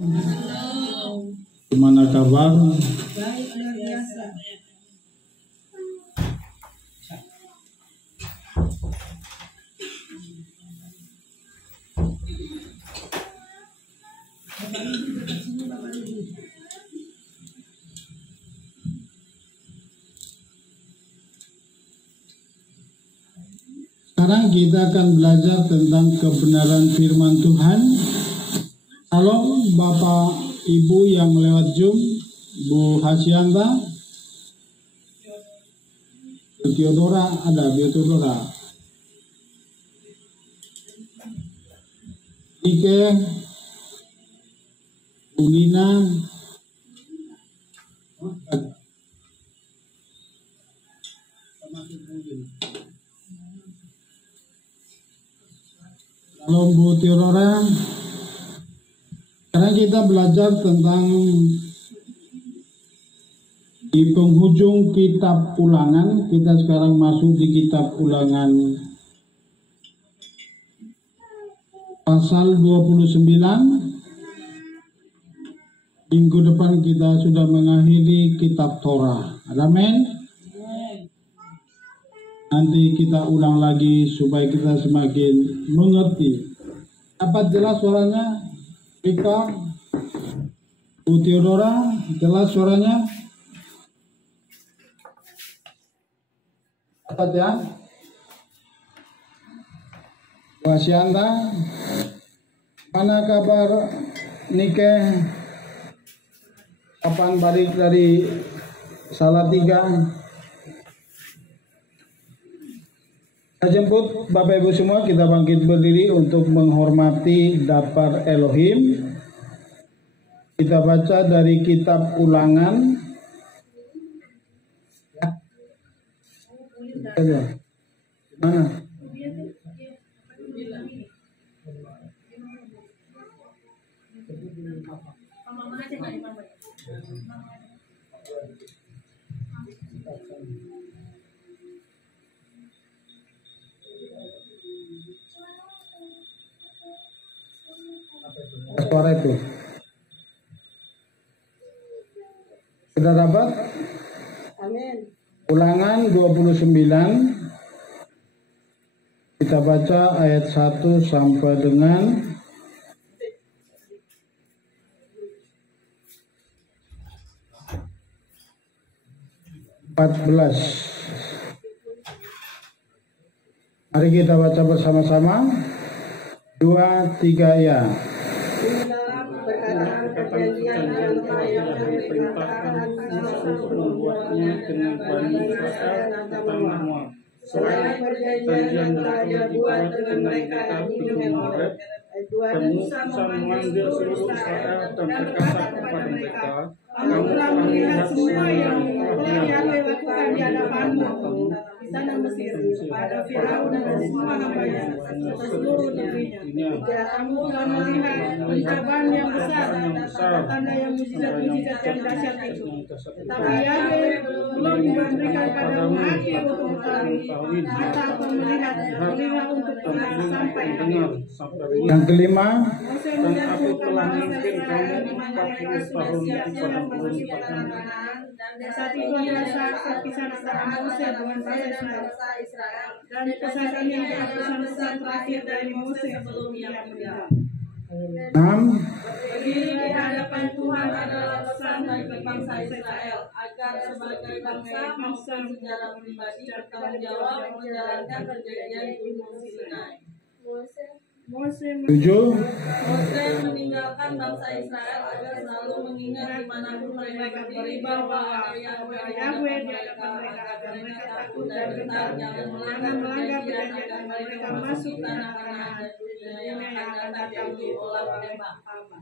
Gimana kabar? Baik, luar biasa. Sekarang kita akan belajar tentang kebenaran firman Tuhan. Halo Bapak Ibu yang lewat Zoom, Bu Hasyanta, Bu Theodora, ada Bu Theodora, Ike, Bu Nina, halo Bu Theodora. Sekarang kita belajar tentang di penghujung kitab Ulangan. Kita sekarang masuk di kitab Ulangan pasal 29. Minggu depan kita sudah mengakhiri kitab Torah. Amin. Nanti kita ulang lagi supaya kita semakin mengerti. Dapat jelas suaranya? Rika, Bu Theodora, jelas suaranya? Dapat ya? Bu Asyanta, mana kabar Nike? Kapan balik dari Salatiga? Saya jemput Bapak Ibu semua, kita bangkit berdiri untuk menghormati Dapar Elohim. Kita baca dari kitab Ulangan. Mana? Suara itu sudah dapat? Amin. Ulangan 29. Kita baca ayat 1 sampai dengan 14. Mari kita baca bersama-sama. 2, 3 ya. Inilah perkataan perjanjian yang yang diperintahkan membuatnya dengan Bani Israel pertama. Selain perjanjian yang telah dia buat dengan mereka di Gunung Horeb, dan Musa memanggil seluruh Israel dan berkata kepada mereka, kamu telah melihat semua yang telah Yahweh lakukan di hadapanmu di tanah Mesir, pada Firaun dan semua hambanya, serta seluruh negerinya. Ya, kamu telah melihat pencobaan yang besar, tanda yang mujizat-mujizat yang dahsyat itu. Tetapi Yahweh belum memberikan padamu hati untuk mengetahui, mata untuk melihat, telinga untuk dengar sampai akhir. Yang kelima, Dan aku telah memimpin kamu 40 tahun di padang gurun dan saat itu adalah saat perpisahan antara Mose dengan bangsa Israel. Dan saat ini adalah pesan-pesan terakhir dari Mose sebelum ia meninggal. 6. Berdiri di hadapan Tuhan adalah pesan bagi bangsa Israel agar sebagai bangsa maupun secara pribadi bertanggung jawab menjalankan perjanjian di Gunung Sinai. Mose meninggalkan bangsa Israel agar selalu mengingat dimanapun mereka berdiri bahwa ada Yahweh di hadapan mereka agar mereka takut dan gentar jangan melanggar perjanjian dan mereka masuk tanah Kanaan yang akan datang diolah oleh Bapa.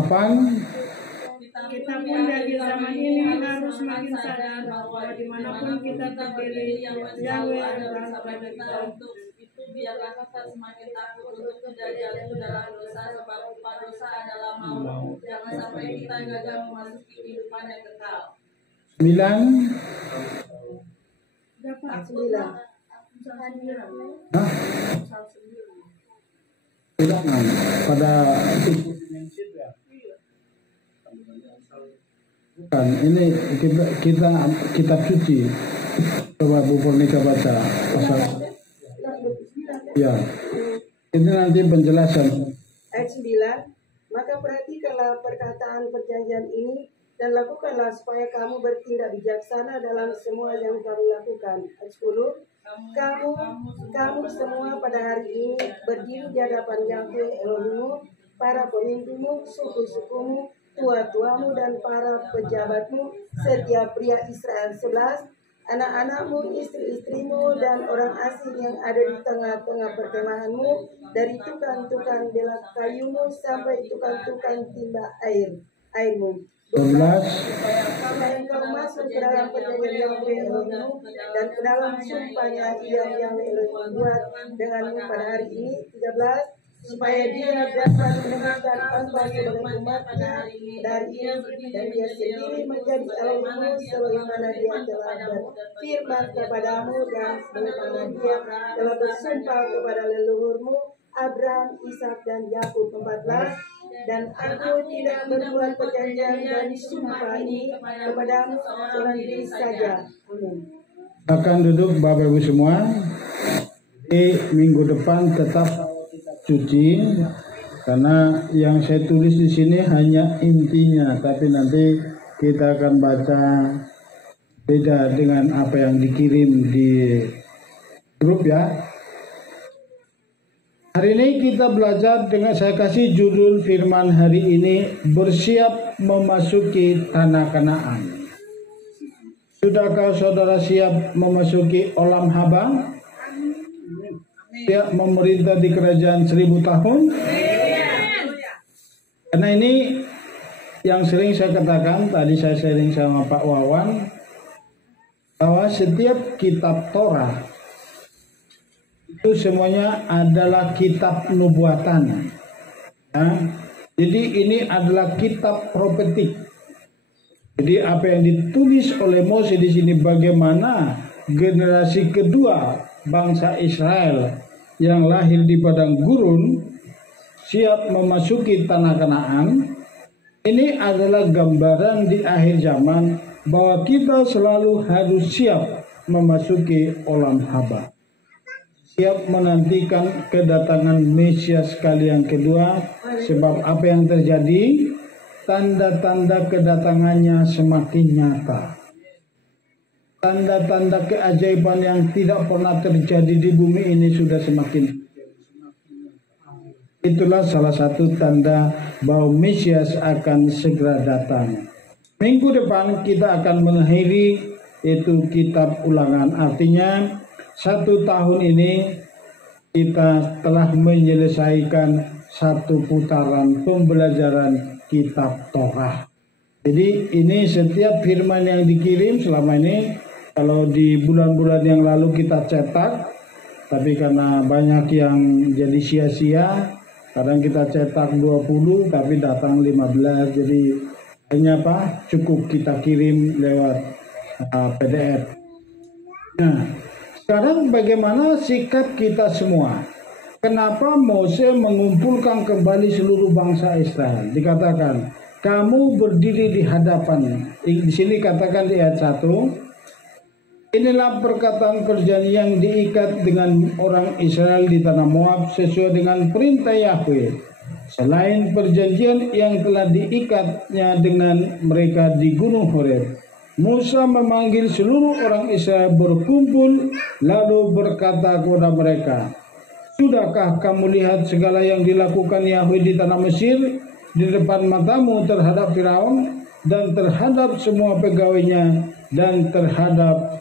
8. Kita pun dari zaman ini harus semakin sadar bahwa dimanapun kita berdiri Yahweh adalah sahabat kita. Untuk itu biarlah kita semakin takut untuk tidak jatuh dalam dosa sebab upah dosa adalah maut. Jangan sampai kita gagal memasuki kehidupan yang kekal. 9. Dapat 9. Tidak pada Bukan, ini kita kitab suci. Coba Bu Purnika baca pasal. Ya, ini nanti penjelasan. Ayat 9, maka perhatikanlah perkataan perjanjian ini dan lakukanlah supaya kamu bertindak bijaksana dalam semua yang kamu lakukan. Ayat 10, kamu semua pada hari ini berdiri di hadapan Yahweh Elohimmu, para pemimpinmu, suku-sukumu, tua-tuamu dan para pejabatmu, setiap pria Israel 11, anak-anakmu, istri-istrimu, dan orang asing yang ada di tengah-tengah perkemahanmu, dari tukang-tukang belak kayumu sampai tukang-tukang timba airmu. 12. Supaya engkau masuk ke dalam perjanjian Yahweh Elohimmu dan ke dalam sumpahnya yang Yahweh Elohim buat denganmu pada hari ini. 13. Supaya dia dapat menemukan engkau sebagai umatnya dari ini, dan dia sendiri menjadi Elohimmu sebagaimana dia telah berfirman kepadamu dan sebagaimana dia telah bersumpah kepada leluhurmu Abraham, Ishak dan Yakub. 14. Dan aku tidak berbuat perjanjian dan sumpah ini kepadamu seorang diri saja. Amin. Akan duduk Bapak Ibu semua. Di minggu depan tetap suci, karena yang saya tulis di sini hanya intinya, tapi nanti kita akan baca beda dengan apa yang dikirim di grup ya. Hari ini kita belajar dengan saya kasih judul firman hari ini, bersiap memasuki tanah Kanaan. Sudahkah saudara siap memasuki olam haba? Siap memerintah di kerajaan 1000 tahun? Karena ini yang sering saya katakan, tadi saya sharing sama Pak Wawan, bahwa setiap kitab Torah itu semuanya adalah kitab nubuatan. Ya. Jadi ini adalah kitab profetik. Jadi apa yang ditulis oleh Moses di sini, bagaimana generasi kedua bangsa Israel yang lahir di padang gurun siap memasuki tanah Kanaan. Ini adalah gambaran di akhir zaman bahwa kita selalu harus siap memasuki olam haba. Siap menantikan kedatangan Mesias kali yang kedua, sebab apa yang terjadi, tanda-tanda kedatangannya semakin nyata. Tanda-tanda keajaiban yang tidak pernah terjadi di bumi ini sudah semakin. Itulah salah satu tanda bahwa Mesias akan segera datang. Minggu depan kita akan mengakhiri itu kitab Ulangan. Artinya 1 tahun ini kita telah menyelesaikan satu putaran pembelajaran kitab Torah. Jadi ini setiap firman yang dikirim selama ini, kalau di bulan-bulan yang lalu kita cetak, tapi karena banyak yang jadi sia-sia, kadang kita cetak 20 tapi datang 15, jadi hanya cukup kita kirim lewat PDF. Nah, sekarang bagaimana sikap kita semua? Kenapa Moses mengumpulkan kembali seluruh bangsa Israel? Dikatakan, kamu berdiri di hadapan. Di sini katakan di ayat 1, inilah perkataan perjanjian yang diikat dengan orang Israel di tanah Moab sesuai dengan perintah Yahweh. Selain perjanjian yang telah diikatnya dengan mereka di Gunung Horeb, Musa memanggil seluruh orang Israel berkumpul, lalu berkata kepada mereka, sudahkah kamu lihat segala yang dilakukan Yahweh di tanah Mesir di depan matamu terhadap Firaun dan terhadap semua pegawainya dan terhadap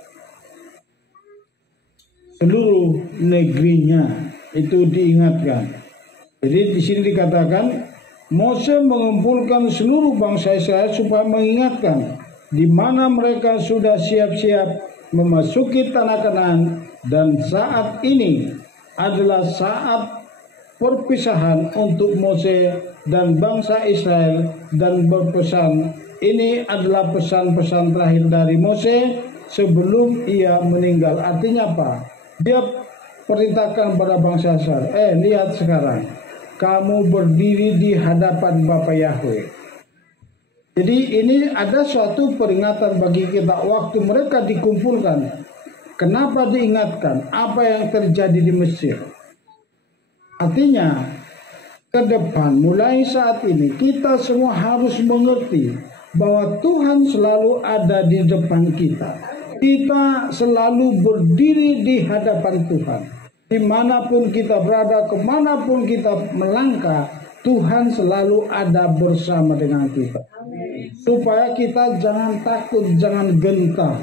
seluruh negerinya? Itu diingatkan. Jadi di sini dikatakan Moses mengumpulkan seluruh bangsa Israel supaya mengingatkan di mana mereka sudah siap-siap memasuki tanah Kanaan, dan saat ini adalah saat perpisahan untuk Moses dan bangsa Israel, dan berpesan, ini adalah pesan-pesan terakhir dari Moses sebelum ia meninggal. Artinya apa? Dia perintahkan pada bangsa Israel, lihat sekarang kamu berdiri di hadapan Bapa Yahweh. Jadi ini ada suatu peringatan bagi kita waktu mereka dikumpulkan. Kenapa diingatkan apa yang terjadi di Mesir? Artinya ke depan mulai saat ini kita semua harus mengerti bahwa Tuhan selalu ada di depan kita. Kita selalu berdiri di hadapan Tuhan. Dimanapun kita berada, kemanapun kita melangkah, Tuhan selalu ada bersama dengan kita. Supaya kita jangan takut, jangan gentar.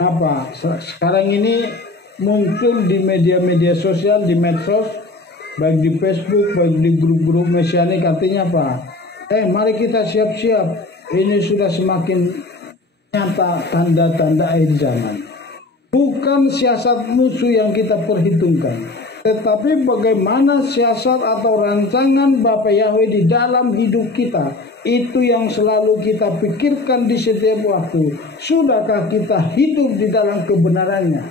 Apa? Sekarang ini muncul di media-media sosial, di medsos, baik di Facebook, baik di grup-grup mesianik, artinya apa? Mari kita siap-siap. Ini sudah semakin nyata tanda-tanda akhir zaman. Bukan siasat musuh yang kita perhitungkan, tetapi bagaimana siasat atau rancangan Bapa Yahweh di dalam hidup kita. Itu yang selalu kita pikirkan di setiap waktu. Sudahkah kita hidup di dalam kebenarannya?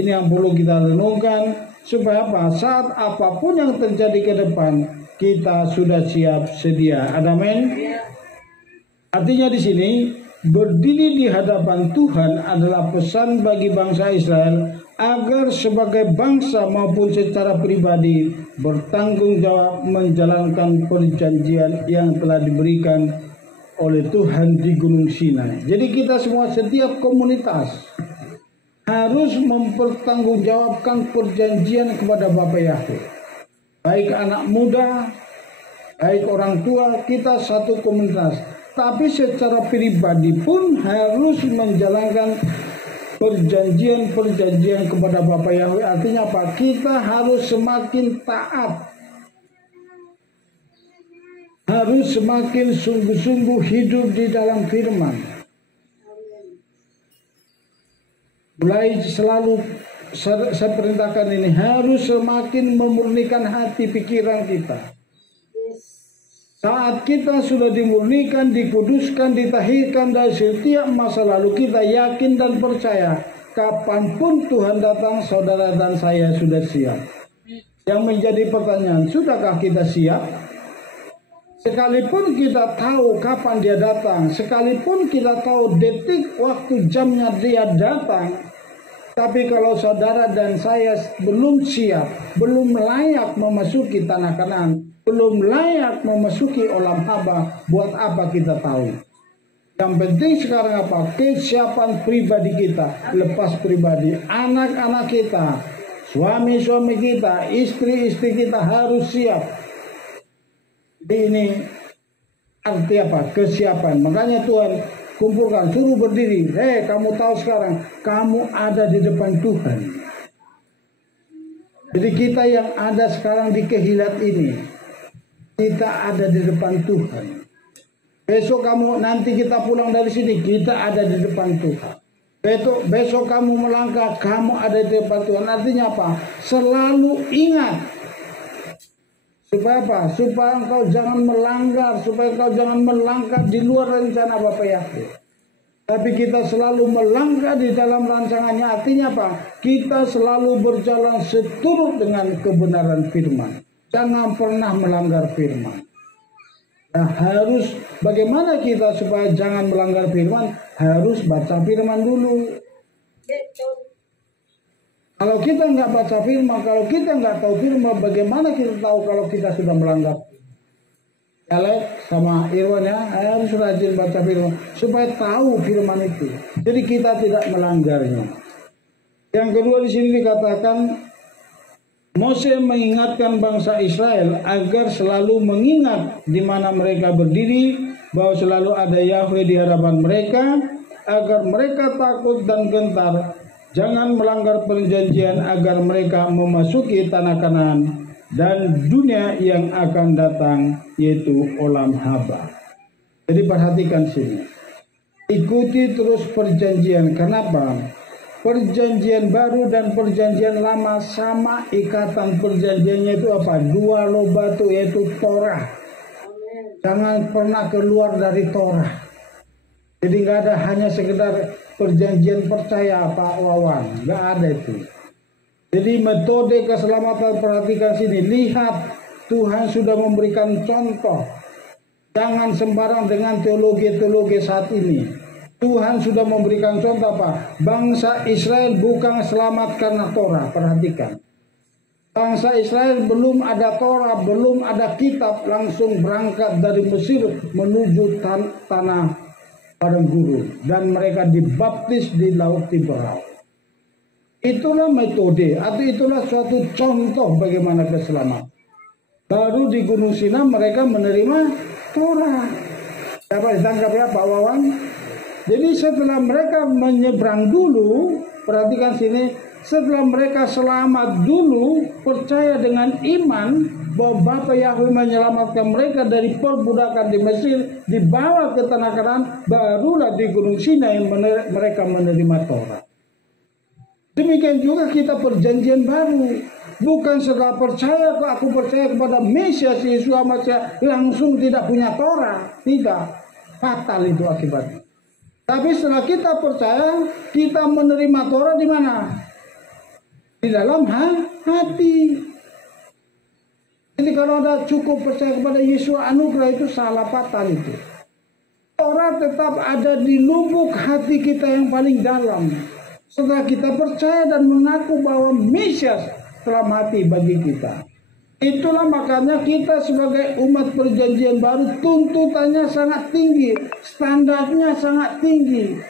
Ini yang perlu kita renungkan, supaya apa? Saat apapun yang terjadi ke depan, kita sudah siap sedia. Amin. Artinya di sini berdiri di hadapan Tuhan adalah pesan bagi bangsa Israel agar sebagai bangsa maupun secara pribadi bertanggung jawab menjalankan perjanjian yang telah diberikan oleh Tuhan di Gunung Sinai. Jadi kita semua setiap komunitas harus mempertanggungjawabkan perjanjian kepada Bapa Yahweh. Baik anak muda, baik orang tua, kita satu komunitas. Tapi secara pribadi pun harus menjalankan perjanjian-perjanjian kepada Bapa Yahweh. Artinya apa? Kita harus semakin taat. Harus semakin sungguh-sungguh hidup di dalam firman. Mulai selalu saya perintahkan ini, harus semakin memurnikan hati pikiran kita. Saat kita sudah dimurnikan, dikuduskan, ditahirkan dari setiap masa lalu, kita yakin dan percaya kapanpun Tuhan datang, saudara dan saya sudah siap. Yang menjadi pertanyaan, sudahkah kita siap? Sekalipun kita tahu kapan dia datang, sekalipun kita tahu detik waktu jamnya dia datang, tapi kalau saudara dan saya belum siap, belum layak memasuki tanah Kanaan, belum layak memasuki olam haba, buat apa kita tahu? Yang penting sekarang apa? Kesiapan pribadi kita, lepas pribadi, anak-anak kita, suami-suami kita, istri-istri kita harus siap. Jadi ini arti apa? Kesiapan. Makanya Tuhan kumpulkan, suruh berdiri. Kamu tahu sekarang, kamu ada di depan Tuhan. Jadi kita yang ada sekarang di Kehilat ini, kita ada di depan Tuhan. Besok kamu, nanti kita pulang dari sini, kita ada di depan Tuhan. Besok kamu melangkah, kamu ada di depan Tuhan. Artinya apa? Selalu ingat. Supaya apa? Supaya engkau jangan melanggar, supaya engkau jangan melangkah di luar rencana Bapa Yahweh. Tapi kita selalu melangkah di dalam rancangannya. Artinya apa? Kita selalu berjalan seturut dengan kebenaran firman. Jangan pernah melanggar firman. Nah, harus bagaimana kita supaya jangan melanggar firman? Harus baca firman dulu. Kalau kita nggak baca firman, kalau kita nggak tahu firman, bagaimana kita tahu kalau kita sudah melanggar? Alex sama Irwan ya, harus rajin baca firman supaya tahu firman itu. Jadi kita tidak melanggarnya. Yang kedua di sini dikatakan Mose mengingatkan bangsa Israel agar selalu mengingat di mana mereka berdiri, bahwa selalu ada Yahweh di hadapan mereka, agar mereka takut dan gentar, jangan melanggar perjanjian, agar mereka memasuki tanah Kanaan dan dunia yang akan datang, yaitu olam haba. Jadi perhatikan sini, ikuti terus perjanjian. Kenapa? Perjanjian baru dan perjanjian lama sama, ikatan perjanjiannya itu apa? Dua loh batu, yaitu Torah. Jangan pernah keluar dari Torah. Jadi nggak ada hanya sekedar perjanjian percaya Pak Wawan, nggak ada itu. Jadi metode keselamatan, perhatikan sini, lihat Tuhan sudah memberikan contoh Jangan sembarang dengan teologi-teologi saat ini. Tuhan sudah memberikan contoh apa? Bangsa Israel bukan selamat karena Torah. Perhatikan. Bangsa Israel belum ada Torah, belum ada kitab, langsung berangkat dari Mesir menuju tanah padang gurun. Dan mereka dibaptis di Laut Tiberau. Itulah metode, atau itulah suatu contoh bagaimana keselamatan. Baru di Gunung Sinai mereka menerima Torah. Dapat ditangkap ya Pak Wawan? Jadi setelah mereka menyeberang dulu, perhatikan sini, setelah mereka selamat dulu, percaya dengan iman bahwa Bapa Yahweh menyelamatkan mereka dari perbudakan di Mesir, dibawa ke tanah Kanaan, barulah di Gunung Sinai mereka menerima Torah. Demikian juga kita perjanjian baru. Bukan setelah percaya, kok aku percaya kepada Mesias Yesus Mesias, langsung tidak punya Torah. Tidak. Fatal itu akibatnya. Tapi setelah kita percaya, kita menerima Torah di mana? Di dalam hati. Jadi kalau ada cukup percaya kepada Yesus anugerah, itu salah fatal itu. Torah tetap ada di lubuk hati kita yang paling dalam. Setelah kita percaya dan mengaku bahwa Mesias telah mati bagi kita. Itulah makanya kita sebagai umat perjanjian baru tuntutannya sangat tinggi, standarnya sangat tinggi.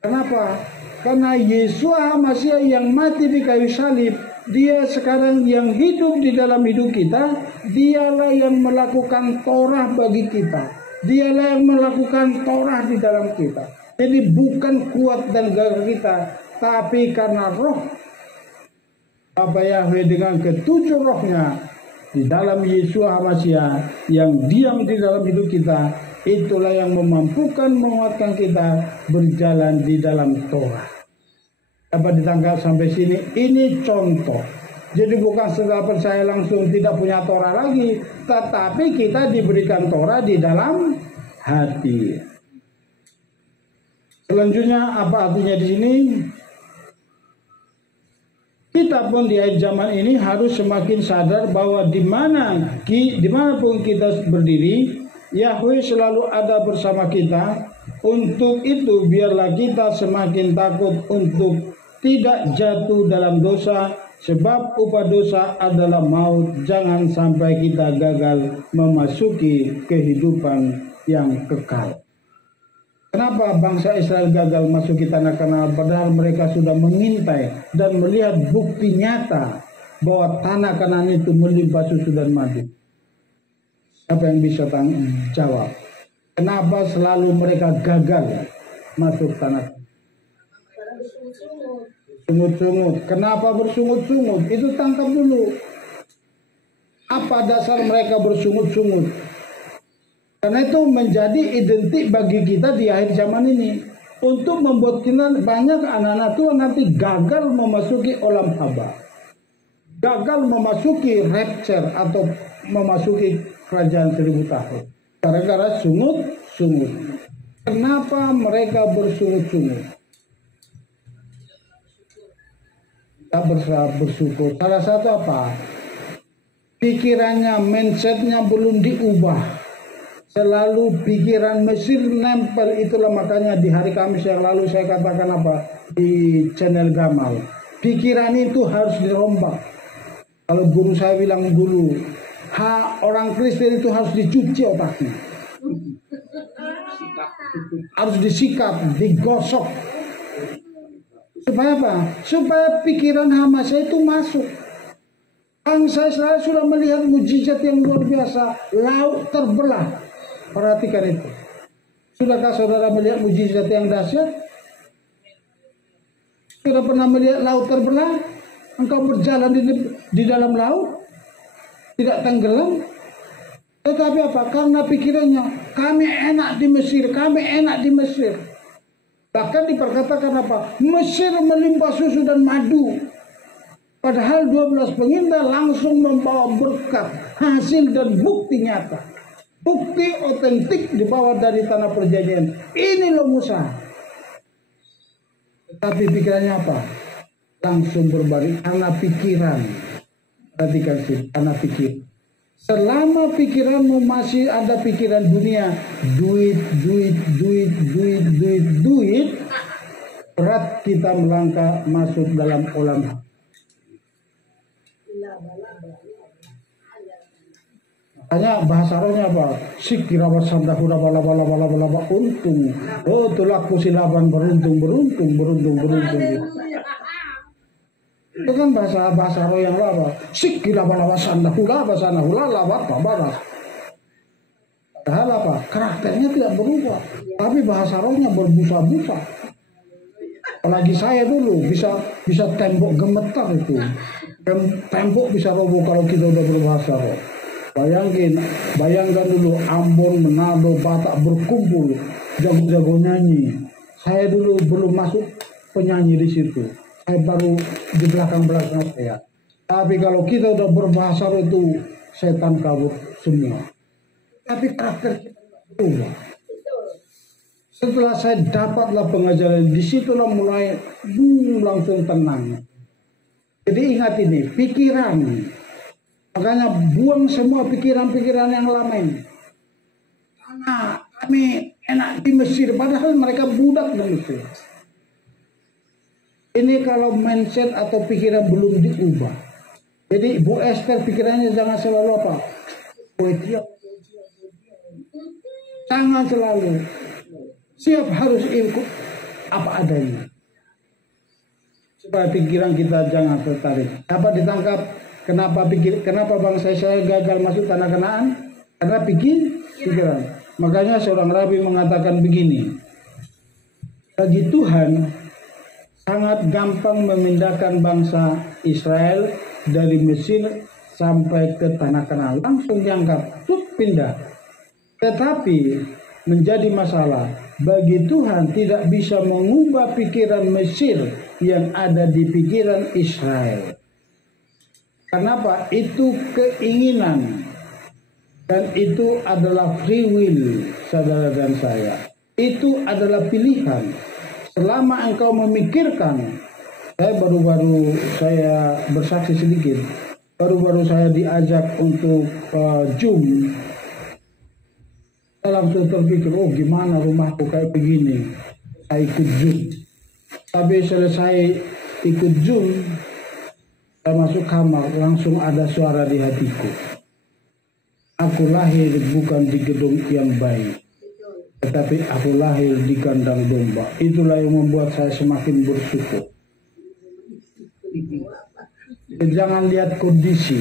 Kenapa? Karena Yesus Mesias yang mati di kayu salib, dia sekarang yang hidup di dalam hidup kita, dialah yang melakukan Torah bagi kita. Dialah yang melakukan Torah di dalam kita. Jadi bukan kuat dan gagah kita, tapi karena roh Bapa Yahweh dengan ketujuh rohnya di dalam Yesus Mesias yang diam di dalam hidup kita, itulah yang memampukan menguatkan kita berjalan di dalam Torah. Dapat ditangkap sampai sini? Ini contoh. Jadi bukan setelah percaya langsung tidak punya Torah lagi, tetapi kita diberikan Torah di dalam hati. Selanjutnya apa artinya di sini? Kita pun di akhir zaman ini harus semakin sadar bahwa dimanapun kita berdiri, Yahweh selalu ada bersama kita. Untuk itu biarlah kita semakin takut untuk tidak jatuh dalam dosa, sebab upah dosa adalah maut. Jangan sampai kita gagal memasuki kehidupan yang kekal. Kenapa bangsa Israel gagal masuk ke tanah Kanaan padahal mereka sudah mengintai dan melihat bukti nyata bahwa tanah Kanaan itu melimpah susu dan madu? Siapa yang bisa jawab? Kenapa selalu mereka gagal masuk tanah Kanaan? Sungut-sungut. Kenapa bersungut-sungut? Itu tangkap dulu. Apa dasar mereka bersungut-sungut? Karena itu menjadi identik bagi kita di akhir zaman ini. Untuk membuat kita banyak anak-anak Tuhan nanti gagal memasuki olam haba. Gagal memasuki rapture atau memasuki kerajaan 1000 tahun. Gara-gara sungut-sungut. Kenapa mereka bersungut-sungut? Kita bersyukur. Salah satu apa? Pikirannya, mindsetnya belum diubah. Selalu pikiran Mesir nempel. Itulah makanya di hari Kamis yang lalu saya katakan apa? Di channel Gamal. Pikiran itu harus dirombak. Kalau guru saya bilang dulu, orang Kristen itu harus dicuci otaknya. Harus disikat, digosok. Supaya apa? Supaya pikiran Hamas itu masuk. Bangsa Israel sudah melihat mujizat yang luar biasa. Laut terbelah. Perhatikan itu. Sudahkah saudara melihat mujizat yang dahsyat? Sudah pernah melihat laut terbelah? Engkau berjalan di dalam laut? Tidak tenggelam? Tetapi apa? Karena pikirannya, kami enak di Mesir, kami enak di Mesir. Bahkan diperkatakan apa? Mesir melimpah susu dan madu. Padahal 12 pengintai langsung membawa berkat, hasil dan bukti nyata. Bukti otentik dibawa dari tanah perjanjian. Ini loh Musa. Tapi pikirannya apa? Langsung berbalik karena pikiran. Perhatikan sih, karena pikir. Selama pikiranmu masih ada pikiran dunia, duit, berat kita melangkah masuk dalam kolam. Makanya bahasa rohnya apa? Sikirawa sandahura bala untung. Oh, tulaku silaban beruntung. Itu kan bahasa roh yang apa? Sikirawa sandahura lawat balas. Padahal apa? Karakternya tidak berubah, tapi bahasa rohnya berbusa-busa. Apalagi saya dulu bisa tembok gemetar itu. Tembok bisa roboh kalau kita udah berbahasa roh. Bayangkan dulu Ambon, Manado, Batak berkumpul jago-jago nyanyi. Saya dulu belum masuk penyanyi di situ. Saya baru di belakang saya. Tapi kalau kita udah berbahasa itu setan kabur semua. Tapi karakter kita berubah. Setelah saya dapatlah pengajaran, disitulah mulai langsung tenang. Jadi ingat ini, pikiran. Makanya buang semua pikiran-pikiran yang lama ini. Karena kami enak di Mesir, padahal mereka budak di Mesir. Ini kalau mindset atau pikiran belum diubah. Jadi Bu Esther pikirannya jangan selalu apa? Poetia. Jangan selalu. Siap harus ikut apa adanya. Supaya pikiran kita jangan tertarik. Dapat ditangkap. Kenapa bangsa Israel gagal masuk tanah Kanaan? Karena pikiran. Makanya seorang rabi mengatakan begini. Bagi Tuhan sangat gampang memindahkan bangsa Israel dari Mesir sampai ke tanah Kanaan. Langsung diangkat, pindah. Tetapi menjadi masalah. Bagi Tuhan tidak bisa mengubah pikiran Mesir yang ada di pikiran Israel. Kenapa? Itu keinginan. Dan itu adalah free will, saudara dan saya. Itu adalah pilihan. Selama engkau memikirkan, saya bersaksi sedikit. Baru-baru saya diajak untuk Zoom. Saya langsung terpikir, oh gimana rumahku kayak begini. Saya ikut Zoom. Tapi selesai ikut Zoom, saya masuk kamar, langsung ada suara di hatiku. Aku lahir bukan di gedung yang baik, tetapi aku lahir di kandang domba. Itulah yang membuat saya semakin bersyukur. Jangan lihat kondisi,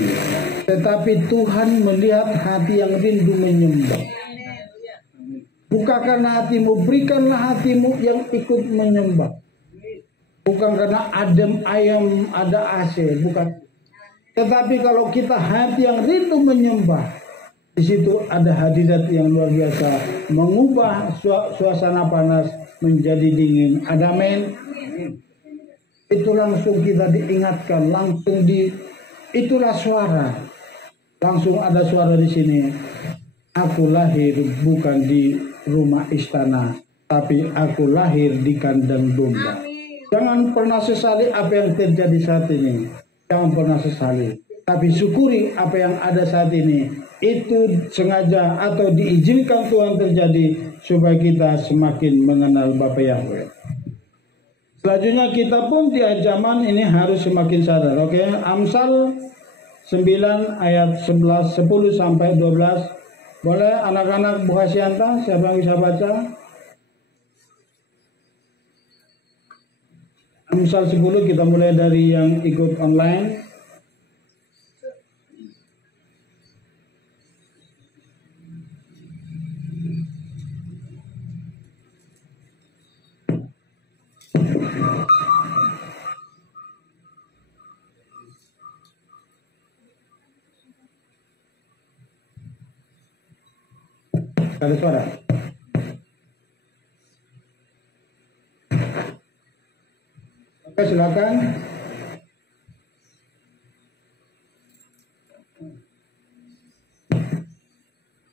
tetapi Tuhan melihat hati yang rindu menyembah. Bukakan hatimu, berikanlah hatimu yang ikut menyembah. Bukan karena adem ayam ada AC, bukan. Tetapi kalau kita hati yang rindu menyembah, di situ ada hadirat yang luar biasa, mengubah suasana panas menjadi dingin. Amin. Itu langsung kita diingatkan, itulah suara. Langsung ada suara di sini. Aku lahir bukan di rumah istana, tapi aku lahir di kandang domba. Jangan pernah sesali apa yang terjadi saat ini. Jangan pernah sesali. Tapi syukuri apa yang ada saat ini. Itu sengaja atau diizinkan Tuhan terjadi supaya kita semakin mengenal Bapa Yahweh. Selanjutnya kita pun di zaman ini harus semakin sadar. Oke, Amsal 9 ayat 10 sampai 12. Boleh anak-anak Bu Hasyianta, siapa yang bisa baca? Amsal 10 kita mulai dari yang ikut online. Ada suara? Oke, silakan.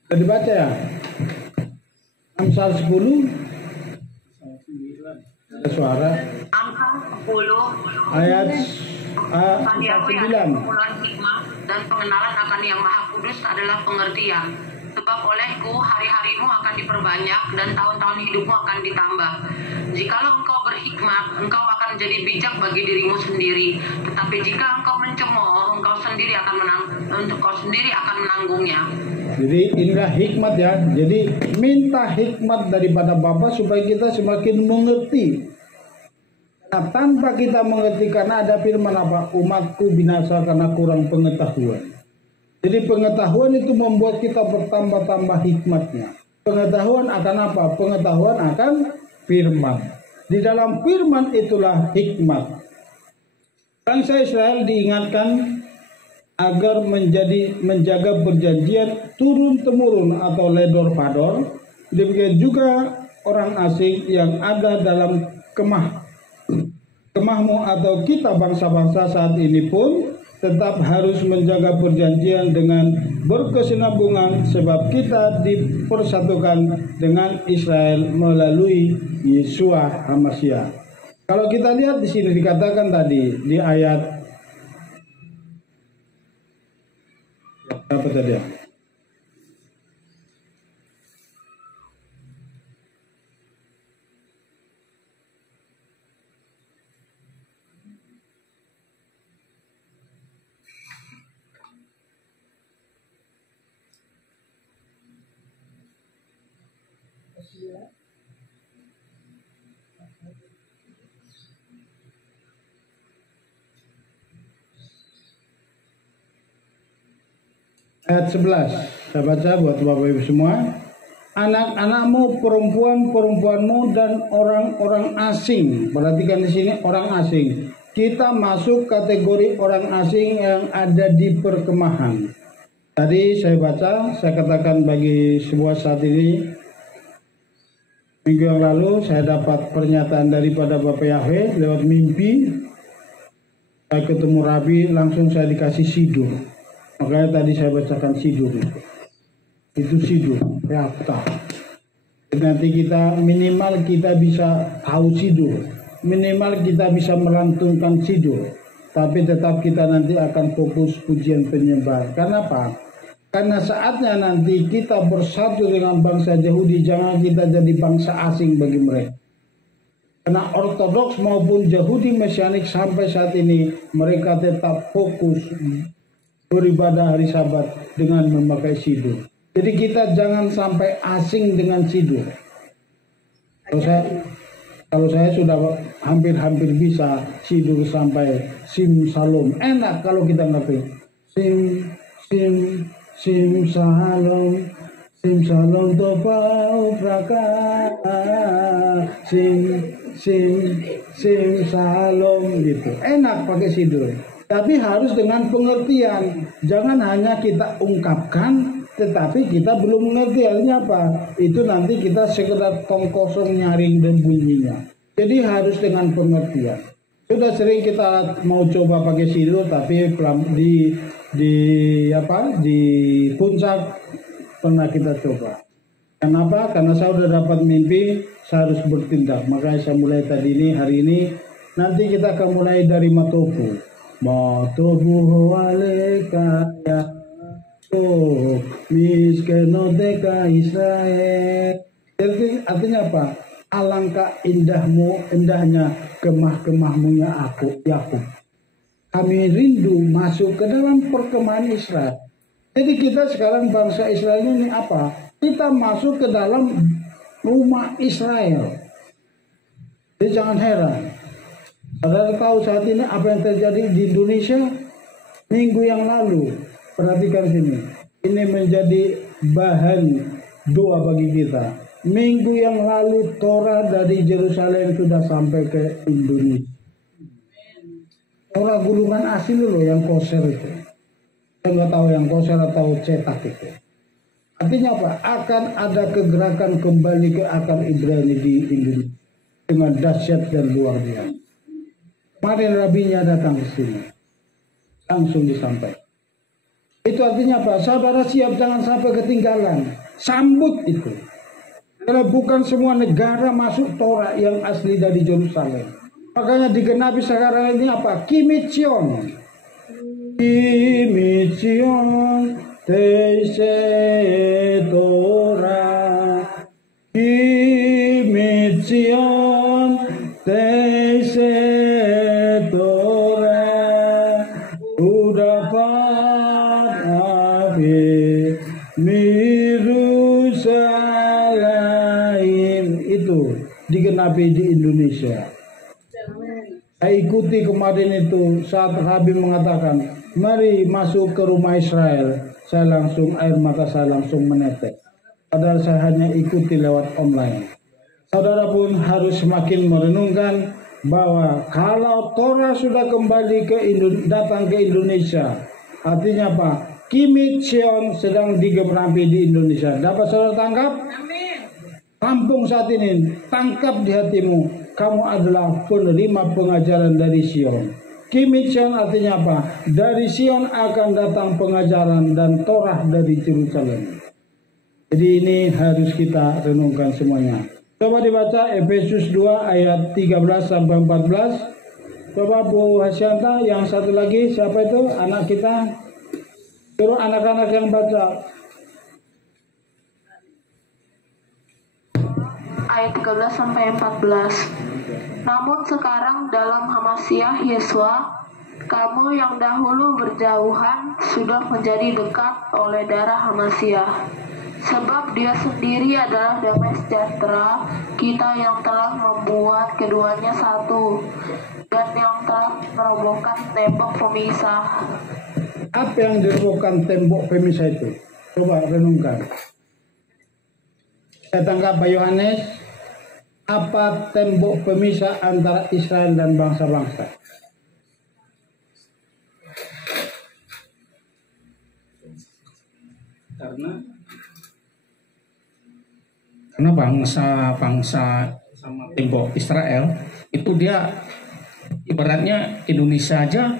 Sudah dibaca ya? Amsal 10. Ada suara. Amsal 10 Ayat 9. dan pengenalan akan Yang Maha Kudus adalah pengertian. Sebab olehku hari-harimu akan diperbanyak dan tahun-tahun hidupmu akan ditambah. Jikalau engkau berhikmat, engkau akan menjadi bijak bagi dirimu sendiri. Tetapi jika engkau mencemooh, engkau sendiri akan menanggungnya. Jadi inilah hikmat ya. Jadi minta hikmat daripada Bapa supaya kita semakin mengerti. Nah, tanpa kita mengerti, karena ada firman apa? Umatku binasa karena kurang pengetahuan. Jadi pengetahuan itu membuat kita bertambah-tambah hikmatnya. Pengetahuan akan apa? Pengetahuan akan firman. Di dalam firman itulah hikmat. Bangsa Israel diingatkan agar menjaga perjanjian turun-temurun atau ledor-pador. Demikian juga orang asing yang ada dalam kemahmu atau kita bangsa-bangsa saat ini pun tetap harus menjaga perjanjian dengan berkesinambungan, sebab kita dipersatukan dengan Israel melalui Yeshua HaMashiach. Kalau kita lihat di sini dikatakan tadi di ayat apa tadi ya? Ayat 11, saya baca buat Bapak Ibu semua. Anak-anakmu, perempuan-perempuanmu dan orang-orang asing. Perhatikan di sini orang asing. Kita masuk kategori orang asing yang ada di perkemahan. Tadi saya baca, saya katakan bagi sebuah saat ini. Minggu yang lalu saya dapat pernyataan daripada Bapak Yahweh lewat mimpi. Saya ketemu Rabi, langsung saya dikasih sidur. Makanya tadi saya bacakan sidur itu sidur, reakta. Nanti kita minimal kita bisa tahu sidur, minimal kita bisa melantunkan sidur. Tapi tetap kita nanti akan fokus pujian penyembah. Kenapa? Karena saatnya nanti kita bersatu dengan bangsa Yahudi, jangan kita jadi bangsa asing bagi mereka. Karena Ortodoks maupun Yahudi Mesianik sampai saat ini mereka tetap fokus beribadah hari Sabat dengan memakai sidur. Jadi kita jangan sampai asing dengan sidur. Kalau saya sudah hampir bisa sidur sampai sim salom. Enak kalau kita ngerti. Sim salom topau praka. Sim salom gitu. Enak pakai sidur. Tapi harus dengan pengertian. Jangan hanya kita ungkapkan, tetapi kita belum mengerti. Artinya apa? Itu nanti kita sekedar tong kosong nyaring dan bunyinya. Jadi harus dengan pengertian. Sudah sering kita mau coba pakai sidur, tapi di puncak pernah kita coba. Kenapa? Karena saya sudah dapat mimpi, saya harus bertindak. Makanya saya mulai hari ini. Nanti kita akan mulai dari Matobu. Matobu aleka ya oh miskeno deka Israel. Jadi artinya apa? Alangkah indahnya kemah-kemahmu ya aku Yakub. Kami rindu masuk ke dalam perkemahan Israel. Jadi kita sekarang bangsa Israel ini apa? Kita masuk ke dalam rumah Israel. Jadi jangan heran. Saudara tahu saat ini apa yang terjadi di Indonesia minggu yang lalu. Perhatikan sini. Ini menjadi bahan doa bagi kita. Minggu yang lalu Torah dari Yerusalem sudah sampai ke Indonesia. Torah gulungan asli loh yang koser itu. Saya nggak tahu yang koser atau cetak itu. Artinya apa? Akan ada kegerakan kembali ke akar Ibrani di Indonesia dengan dahsyat dan luar biasa. Kemarin rabinya datang ke sini, langsung disampaikan. Itu artinya apa? Saudara siap, jangan sampai ketinggalan. Sambut itu. Karena bukan semua negara masuk Torah yang asli dari Yerusalem. Makanya digenapi sekarang ini apa? Kimitsion. Mission Teise Torah Mission Teise Torah Udapat Afi Mirusalaim. Itu digenapi di Indonesia. Saya ikuti kemarin itu saat Habib mengatakan, mari masuk ke rumah Israel. Saya langsung, air mata saya langsung menetes. Padahal saya hanya ikuti lewat online. Saudara pun harus semakin merenungkan bahwa kalau Torah sudah kembali datang ke Indonesia, artinya apa? Kimit Sion sedang digenapi di Indonesia. Dapat saudara tangkap? Rampung saat ini, tangkap di hatimu. Kamu adalah penerima pengajaran dari Sion. Kimit Sion artinya apa? Dari Sion akan datang pengajaran dan Torah dari Yerusalem. Jadi ini harus kita renungkan semuanya. Coba dibaca Efesus 2 ayat 13 sampai 14. Coba Bu Hasyanta, yang satu lagi siapa itu? Anak kita. Suruh anak-anak yang baca. Ayat 13 sampai 14. Namun sekarang dalam Hamasiah Yesua, kamu yang dahulu berjauhan sudah menjadi dekat oleh darah Hamasiah. Sebab dia sendiri adalah damai sejahtera kita yang telah membuat keduanya satu dan yang telah merobohkan tembok pemisah. Apa yang dirobohkan tembok pemisah itu? Coba renungkan. Saya tangkap Pak Yohanes. Apa tembok pemisah antara Israel dan bangsa-bangsa? Karena bangsa-bangsa sama tembok Israel itu dia ibaratnya Indonesia aja,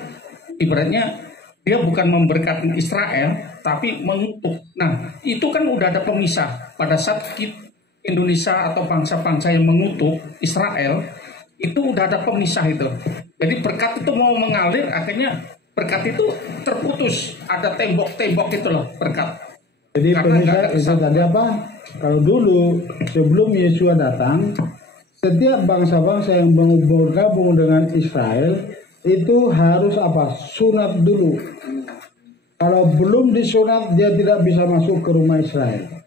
ibaratnya dia bukan memberkati Israel tapi mengutuk. Nah, itu kan udah ada pemisah pada saat Indonesia atau bangsa-bangsa yang mengutuk Israel itu udah ada pemisah itu. Jadi berkat itu mau mengalir, akhirnya berkat itu terputus. Ada tembok-tembok itu loh berkat. Jadi pemisah itu tadi apa? Kalau dulu sebelum Yesua datang, setiap bangsa-bangsa yang bergabung dengan Israel itu harus apa? Sunat dulu. Kalau belum disunat dia tidak bisa masuk ke rumah Israel.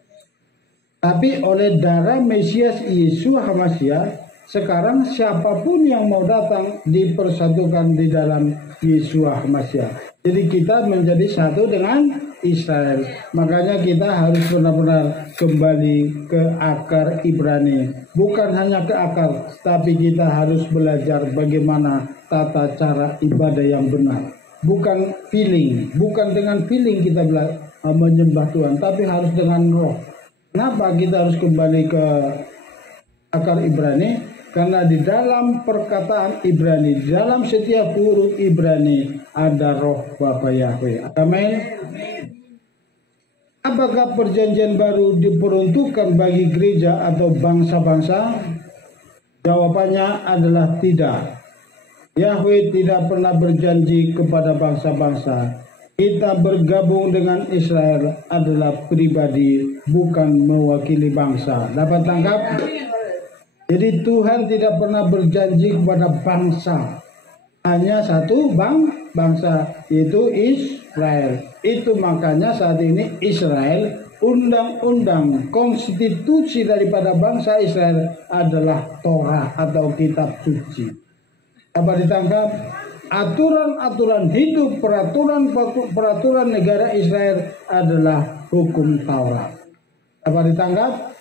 Tapi oleh darah Mesias Yesua Hamasiah, sekarang siapapun yang mau datang dipersatukan di dalam Yesua Hamasiah. Jadi kita menjadi satu dengan Israel. Makanya kita harus benar-benar kembali ke akar Ibrani. Bukan hanya ke akar, tapi kita harus belajar bagaimana tata cara ibadah yang benar. Bukan feeling, bukan dengan feeling kita menyembah Tuhan, tapi harus dengan roh. Kenapa kita harus kembali ke akar Ibrani? Karena di dalam perkataan Ibrani, di dalam setiap huruf Ibrani ada roh Bapa Yahweh. Amin. Apakah perjanjian baru diperuntukkan bagi gereja atau bangsa-bangsa? Jawabannya adalah tidak. Yahweh tidak pernah berjanji kepada bangsa-bangsa. Kita bergabung dengan Israel adalah pribadi, bukan mewakili bangsa. Dapat tangkap? Jadi Tuhan tidak pernah berjanji kepada bangsa. Hanya satu bangsa, yaitu Israel. Itu makanya saat ini Israel, undang-undang, konstitusi daripada bangsa Israel adalah Torah atau kitab suci. Dapat ditangkap? Aturan-aturan hidup, peraturan negara Israel adalah hukum Taurat. Dapat ditangkap?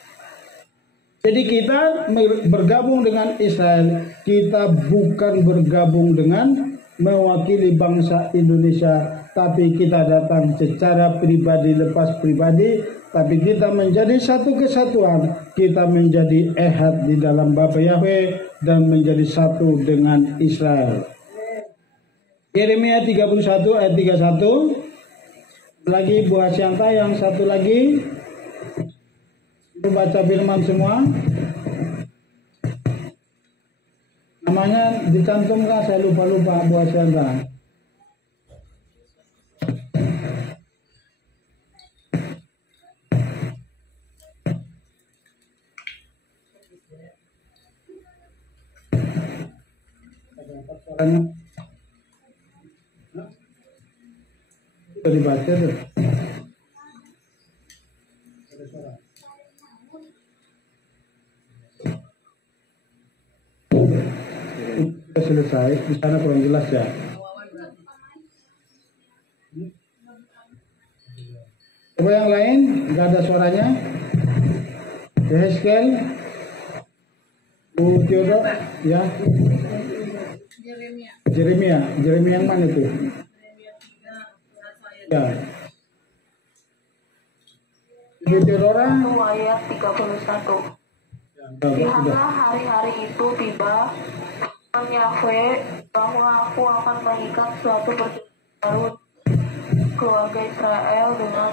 Jadi kita bergabung dengan Israel, kita bukan bergabung dengan mewakili bangsa Indonesia, tapi kita datang secara pribadi lepas pribadi, tapi kita menjadi satu kesatuan, kita menjadi ehad di dalam Bapa Yahweh dan menjadi satu dengan Israel. Yeremia 31 ayat 31. Lagi Bu Hasyanta, yang satu lagi. Baca firman semua. Namanya dicantumkan, saya lupa Bu Hasyanta. Suaranya sudah dibaca tuh. Ada suara. Sudah selesai, di sana kurang jelas ya. Coba yang lain, nggak ada suaranya. Yehezkel, Bu Theodor, ya. Jeremia yang mana itu? Ya. Ibu Theodora. Ayat 31. Lihatlah hari-hari itu tiba, Tuhan Yahweh, bahwa aku akan mengikat suatu perjanjian baru keluarga Israel dengan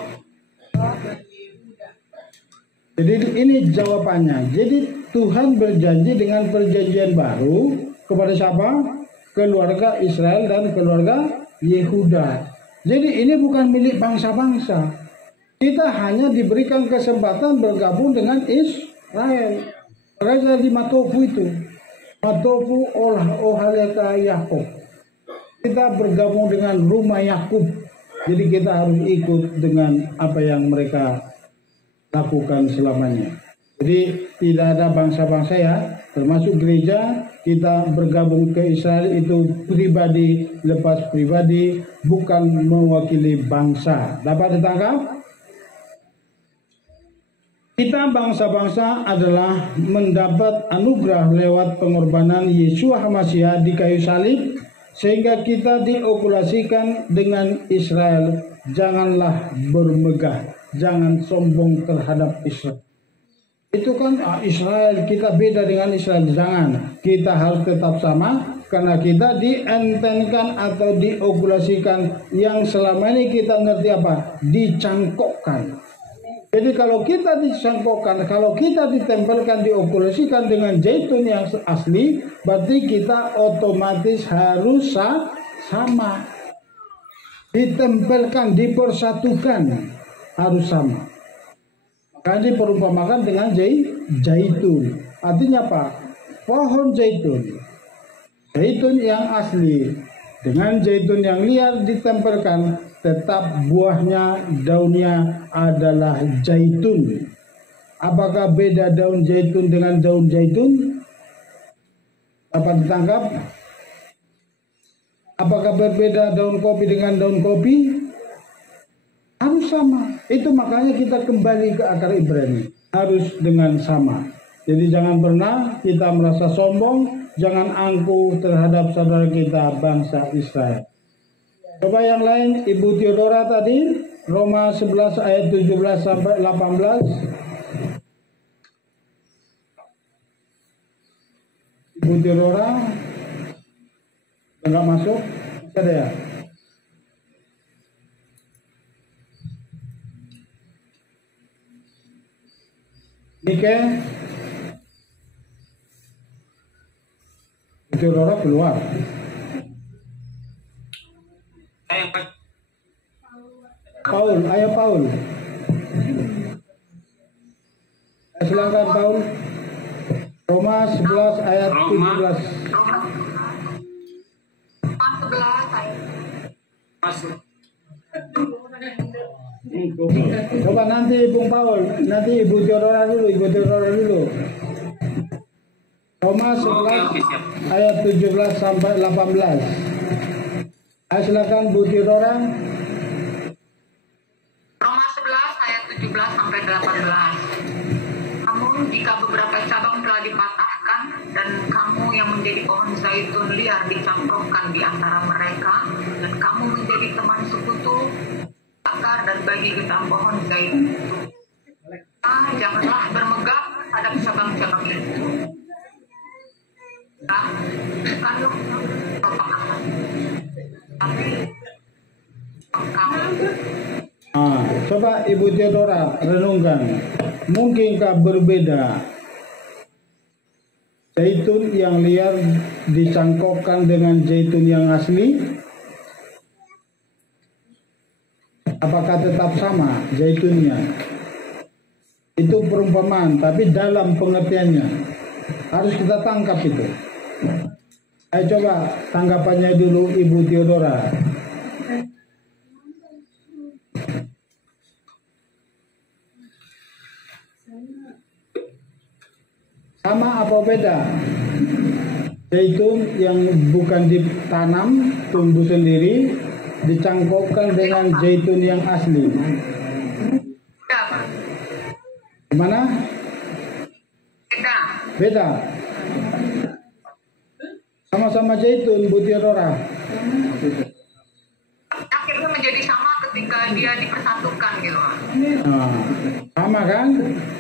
Jadi ini jawabannya. Jadi Tuhan berjanji dengan perjanjian baru kepada siapa? Keluarga Israel dan keluarga Yehuda. Jadi ini bukan milik bangsa-bangsa. Kita hanya diberikan kesempatan bergabung dengan Israel. Makanya di Matofu itu. Matofu ohaleka Yakub. Kita bergabung dengan rumah Yakub. Jadi kita harus ikut dengan apa yang mereka lakukan selamanya. Jadi tidak ada bangsa-bangsa ya, termasuk gereja, kita bergabung ke Israel itu pribadi lepas pribadi, bukan mewakili bangsa. Dapat ditangkap? Kita bangsa-bangsa adalah mendapat anugerah lewat pengorbanan Yeshua HaMashiach di kayu salib, sehingga kita diokulasikan dengan Israel. Janganlah bermegah, jangan sombong terhadap Israel. Itu kan Israel, kita beda dengan Israel. Jangan, kita harus tetap sama karena kita dientenkan atau diokulasikan, yang selama ini kita ngerti apa? Dicangkokkan. Jadi kalau kita dicangkokkan, kalau kita ditempelkan, diokulasikan dengan zaitun yang asli, berarti kita otomatis harus sama. Ditempelkan, dipersatukan, harus sama. Maka diperumpamakan dengan zaitun. Artinya apa? Pohon zaitun. Zaitun yang asli dengan zaitun yang liar ditempelkan, tetap buahnya, daunnya adalah zaitun. Apakah beda daun zaitun dengan daun zaitun? Dapat ditangkap? Apakah berbeda daun kopi dengan daun kopi? Harus sama. Itu makanya kita kembali ke akar Ibrani. Harus dengan sama. Jadi jangan pernah kita merasa sombong, jangan angkuh terhadap saudara kita bangsa Israel. Coba yang lain, Ibu Theodora tadi, Roma 11 ayat 17 sampai 18. Ibu Theodora, enggak masuk? Ada ya? Nike, Ibu Theodora keluar. Paul, ayo Paul. Silakan Paul. Roma 11 ayat 17. Coba nanti Bung Paul, nanti Ibu Theodora dulu. Roma 11 ayat 17 sampai 18. Ayo silakan Bu Theodora. Roma 11 ayat 17 sampai 18. Namun jika beberapa cabang telah dipatahkan dan kamu yang menjadi pohon zaitun liar dicangkrokkan di antara mereka, dan kamu menjadi teman sekutu, akar dan bagi kita pohon zaitun itu, janganlah bermegah terhadap cabang-cabang itu. Bukanlah topak Allah, tapi kamu. Coba Ibu Theodora renungkan, mungkinkah berbeda zaitun yang liar dicangkokkan dengan zaitun yang asli? Apakah tetap sama zaitunnya? Itu perumpamaan, tapi dalam pengertiannya. Harus kita tangkap itu. Ayo coba tanggapannya dulu Ibu Theodora. Sama apa beda? Zaitun yang bukan ditanam, tumbuh sendiri, dicangkokkan dengan zaitun yang asli. Gimana? Beda. Sama-sama zaitun, Bu Theodora. Akhirnya menjadi sama ketika dia dipersatukan gitu. Nah, sama kan?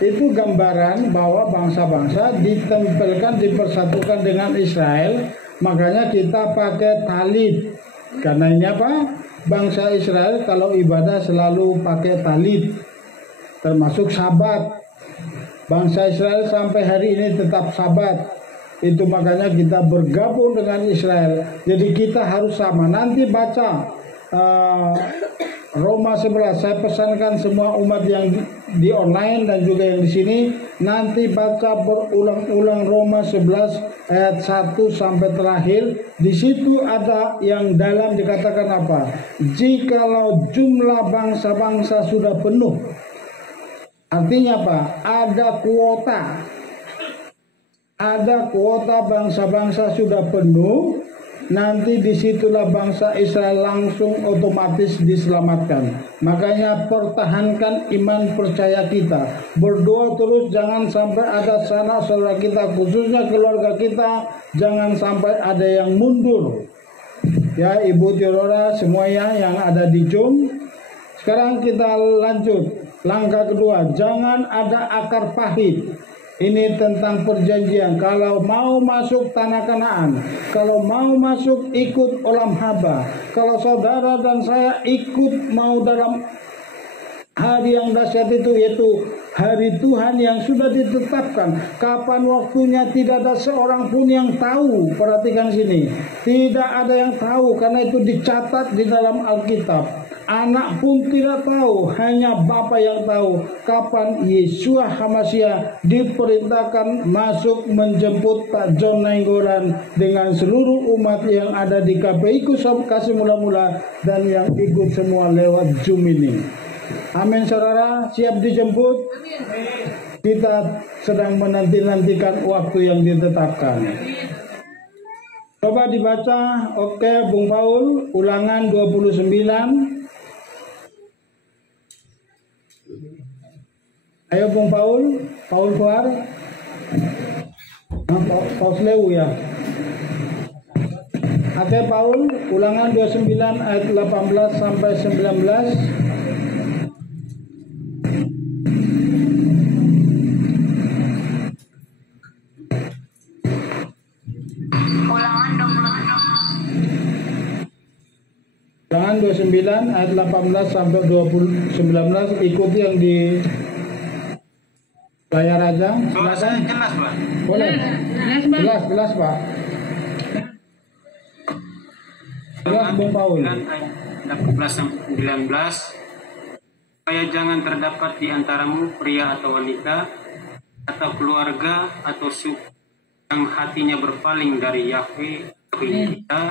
Itu gambaran bahwa bangsa-bangsa ditempelkan, dipersatukan dengan Israel. Makanya kita pakai talit. Karena ini apa? Bangsa Israel kalau ibadah selalu pakai talit. Termasuk sabat. Bangsa Israel sampai hari ini tetap sabat. Itu makanya kita bergabung dengan Israel. Jadi kita harus sama. Nanti baca Roma 11. Saya pesankan semua umat yang di online dan juga yang di sini, nanti baca berulang-ulang Roma 11 ayat 1 sampai terakhir. Di situ ada yang dalam dikatakan apa? Jikalau jumlah bangsa-bangsa sudah penuh. Artinya apa? Ada kuota. Ada kuota bangsa-bangsa sudah penuh, nanti disitulah bangsa Israel langsung otomatis diselamatkan. Makanya pertahankan iman percaya kita. Berdoa terus, jangan sampai ada sanak saudara kita, khususnya keluarga kita, jangan sampai ada yang mundur. Ya Ibu Theodora, semuanya yang ada di Zoom. Sekarang kita lanjut. Langkah kedua, jangan ada akar pahit. Ini tentang perjanjian. Kalau mau masuk tanah Kanaan, kalau mau masuk ikut Olam Haba, kalau saudara dan saya ikut mau dalam hari yang dahsyat itu, yaitu hari Tuhan yang sudah ditetapkan. Kapan waktunya tidak ada seorang pun yang tahu. Perhatikan sini, tidak ada yang tahu karena itu dicatat di dalam Alkitab. Anak pun tidak tahu, hanya Bapa yang tahu kapan Yeshua HaMasyiah diperintahkan masuk menjemput Pak John Nainggolan dengan seluruh umat yang ada di KPI Kasih Mula-Mula dan yang ikut semua lewat Zoom ini. Amin saudara, siap dijemput? Kita sedang menanti-nantikan waktu yang ditetapkan. Coba dibaca, oke Bung Paul, Ulangan 29. Ayo Bung Paul keluar. Paul Lewu ya. Oke Paul, Ulangan 29 ayat 18 sampai 19. Ulangan 29 ayat 18 sampai 19, ikuti yang di layar aja. Suaranya jelas, Pak. Boleh. Jelas, Pak. Jelas, Bung Paul. 18 sampai 19. Supaya jangan terdapat di antaramu pria atau wanita atau keluarga atau suku yang hatinya berpaling dari Yahweh kita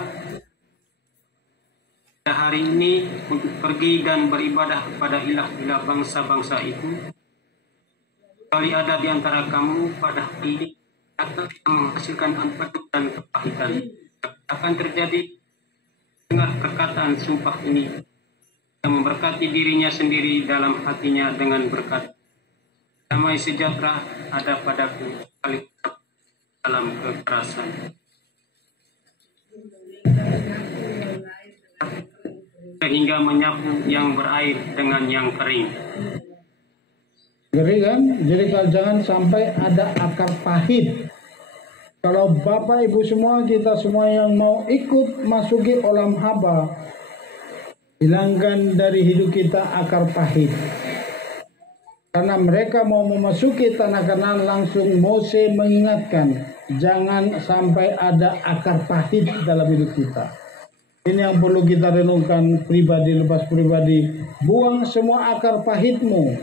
hari ini untuk pergi dan beribadah kepada ilah-ilah bangsa-bangsa itu. Kali ada di antara kamu pada pilih atau yang menghasilkan empedu dan kepahitan, akan terjadi dengar perkataan sumpah ini yang memberkati dirinya sendiri dalam hatinya dengan berkat damai sejahtera ada padaku kali dalam kekerasan. Sehingga menyapu yang berair dengan yang kering. Ngeri kan? Jadi kalau jangan sampai ada akar pahit. Kalau Bapak Ibu semua, kita semua yang mau ikut masuki Olam Haba, hilangkan dari hidup kita akar pahit. Karena mereka mau memasuki tanah Kanaan, langsung Mose mengingatkan, jangan sampai ada akar pahit dalam hidup kita. Ini yang perlu kita renungkan pribadi lepas pribadi. Buang semua akar pahitmu.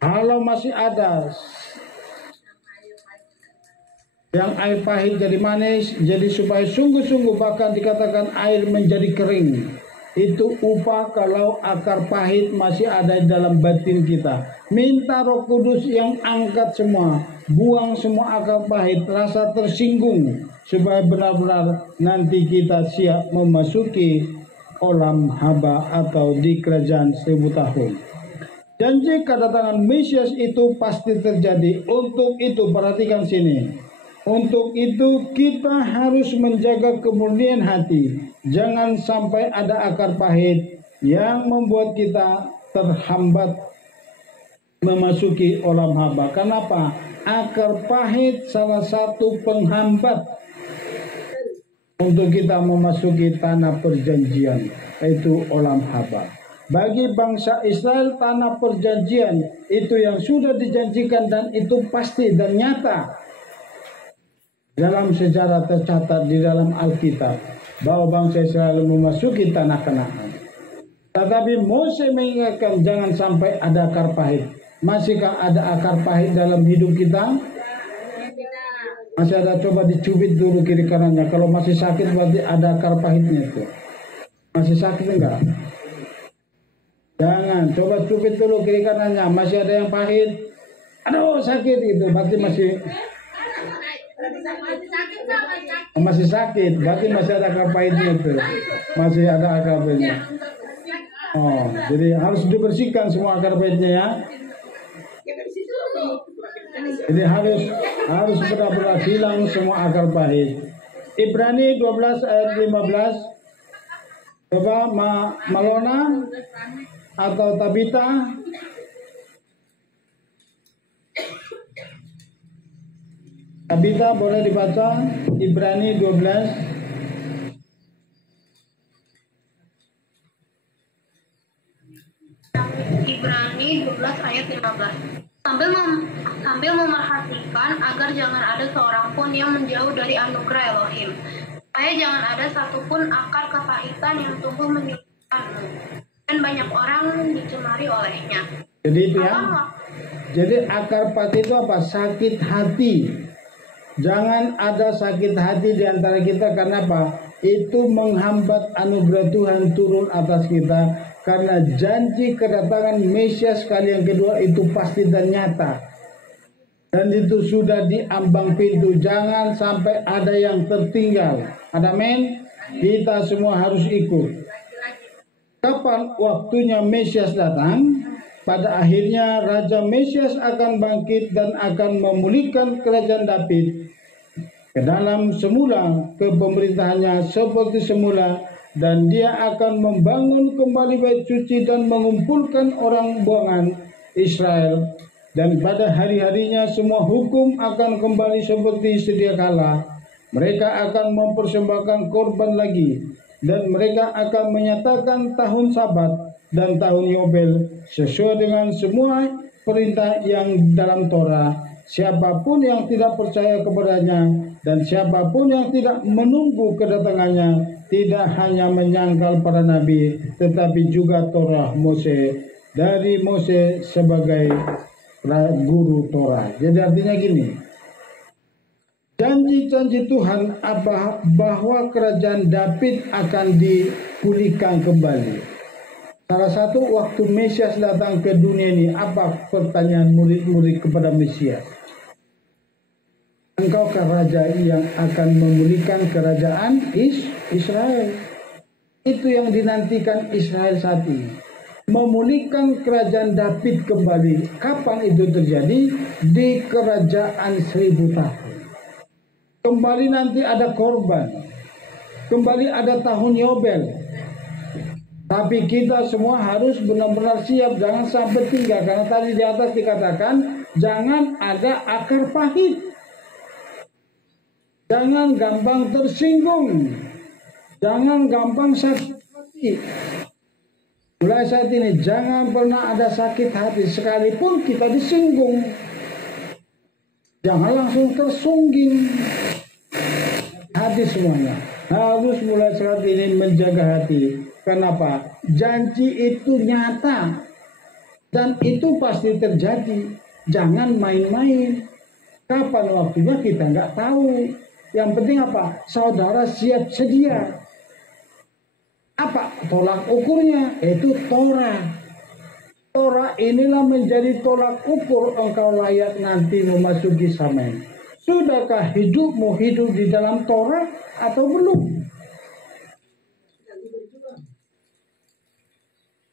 Kalau masih ada, Yang air pahit jadi manis, jadi supaya sungguh-sungguh, bahkan dikatakan air menjadi kering. Itu upah kalau akar pahit masih ada di dalam batin kita. Minta Roh Kudus yang angkat semua, buang semua akar pahit, rasa tersinggung, supaya benar-benar nanti kita siap memasuki olam haba atau di kerajaan 1000 tahun. Janji kedatangan Mesias itu pasti terjadi. Untuk itu perhatikan sini. Untuk itu kita harus menjaga kemurnian hati. Jangan sampai ada akar pahit yang membuat kita terhambat memasuki olam haba. Kenapa? Akar pahit salah satu penghambat untuk kita memasuki tanah perjanjian, yaitu olam haba. Bagi bangsa Israel, tanah perjanjian itu yang sudah dijanjikan dan itu pasti dan nyata. Dalam sejarah tercatat di dalam Alkitab bahwa bangsa Israel memasuki tanah Kanaan. Tetapi Mose mengingatkan jangan sampai ada akar pahit. Masihkah ada akar pahit dalam hidup kita? Masih ada, coba dicubit dulu kiri kanannya. Kalau masih sakit berarti ada akar pahitnya itu. Masih sakit enggak? Jangan, coba cubit dulu kiri kanannya. Masih ada yang pahit. Aduh sakit itu, berarti masih sakit. Berarti masih ada akar pahitnya itu. Masih ada akar pahitnya. Oh, jadi harus dibersihkan semua akar pahitnya ya. Jadi harus benar-benar hilang semua akar pahit. Ibrani 12 ayat 15. Coba Malona atau Tabita. Tabita boleh dibaca Ibrani 12. Ibrani 12 ayat 15. Sambil memerhatikan agar jangan ada seorang pun yang menjauh dari anugerah Elohim, supaya jangan ada satupun akar kepahitan yang tumbuh menyulitkanmu, dan banyak orang dicemari olehnya. Jadi itu ya. Jadi akar pahit itu apa? Sakit hati. Jangan ada sakit hati di antara kita. Karena apa? Itu menghambat anugerah Tuhan turun atas kita. Karena janji kedatangan Mesias kali yang kedua itu pasti dan nyata. Dan itu sudah di ambang pintu. Jangan sampai ada yang tertinggal. Ada men? Kita semua harus ikut. Kapan waktunya Mesias datang? Pada akhirnya Raja Mesias akan bangkit dan akan memulihkan kerajaan David ke dalam semula, ke pemerintahannya seperti semula. Dan dia akan membangun kembali bait suci dan mengumpulkan orang buangan Israel. Dan pada hari-harinya semua hukum akan kembali seperti sedia kala. Mereka akan mempersembahkan korban lagi. Dan mereka akan menyatakan tahun Sabat dan tahun Yobel sesuai dengan semua perintah yang dalam Torah. Siapapun yang tidak percaya kepadanya dan siapapun yang tidak menunggu kedatangannya tidak hanya menyangkal para nabi, tetapi juga Torah Mose, dari Mose sebagai guru Torah. Jadi artinya gini, janji-janji Tuhan bahwa kerajaan David akan dipulihkan kembali. Salah satu waktu Mesias datang ke dunia ini, apa pertanyaan murid-murid kepada Mesias? Engkaukah raja yang akan memulihkan kerajaan Israel? Itu yang dinantikan Israel saat ini. Memulihkan kerajaan David kembali. Kapan itu terjadi? Di kerajaan 1000 tahun. Kembali nanti ada korban. Kembali ada tahun Yobel. Tapi kita semua harus benar-benar siap. Jangan sampai tinggal. Karena tadi di atas dikatakan jangan ada akar pahit. Jangan gampang tersinggung. Jangan gampang sakit hati. Mulai saat ini jangan pernah ada sakit hati. Sekalipun kita disinggung, jangan langsung tersungging. Hati semuanya. Harus mulai saat ini menjaga hati. Kenapa? Janji itu nyata. Dan itu pasti terjadi. Jangan main-main. Kapan waktunya kita nggak tahu. Yang penting apa? Saudara siap sedia. Apa tolak ukurnya? Itu Torah. Torah inilah menjadi tolak ukur engkau layak nanti memasuki samen. Sudahkah hidupmu hidup di dalam Torah atau belum?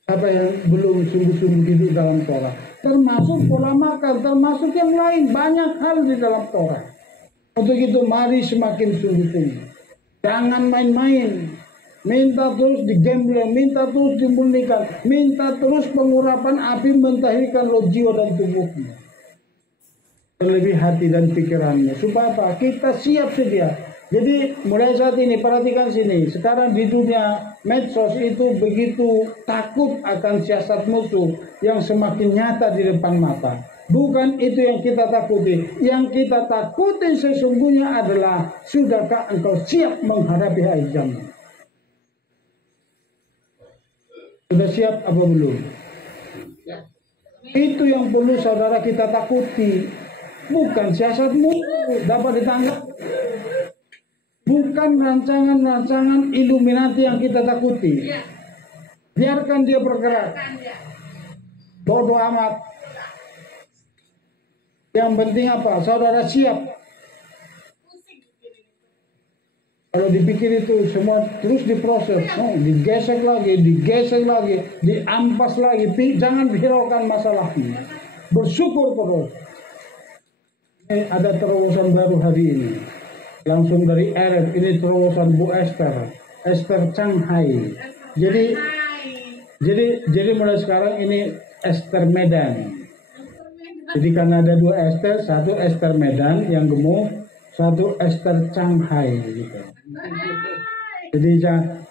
Apa yang belum sungguh-sungguh hidup dalam Torah? Termasuk pola makan, termasuk yang lain. Banyak hal di dalam Torah. Untuk itu mari semakin sungguh-sungguh. Jangan main-main. Minta terus digembleng, minta terus dimurnikan, minta terus pengurapan api mentahirkan lo jiwa dan tubuhmu. Terlebih hati dan pikirannya. Supaya apa? Kita siap sedia. Jadi mulai saat ini perhatikan sini. Sekarang di dunia medsos itu begitu takut akan siasat musuh yang semakin nyata di depan mata. Bukan itu yang kita takuti. Yang kita takuti sesungguhnya adalah sudahkah engkau siap menghadapi akhir zaman? Sudah siap apa belum? Itu yang perlu saudara kita takuti. Bukan siasat musuh dapat ditangkap. Bukan rancangan-rancangan Illuminati yang kita takuti. Biarkan dia bergerak. Bodoh amat. Yang penting apa? Saudara siap. Kalau dipikir itu semua terus diproses, digesek lagi, diampas lagi. Jangan hiraukan masalahnya. Bersyukur terus. Ada terobosan baru hari ini. Langsung dari RF, ini terobosan Bu Esther Shanghai. Jadi mulai sekarang ini Esther Medan. Jadi karena ada dua Esther, satu Esther Medan yang gemuk, satu Esther Shanghai gitu. Jadi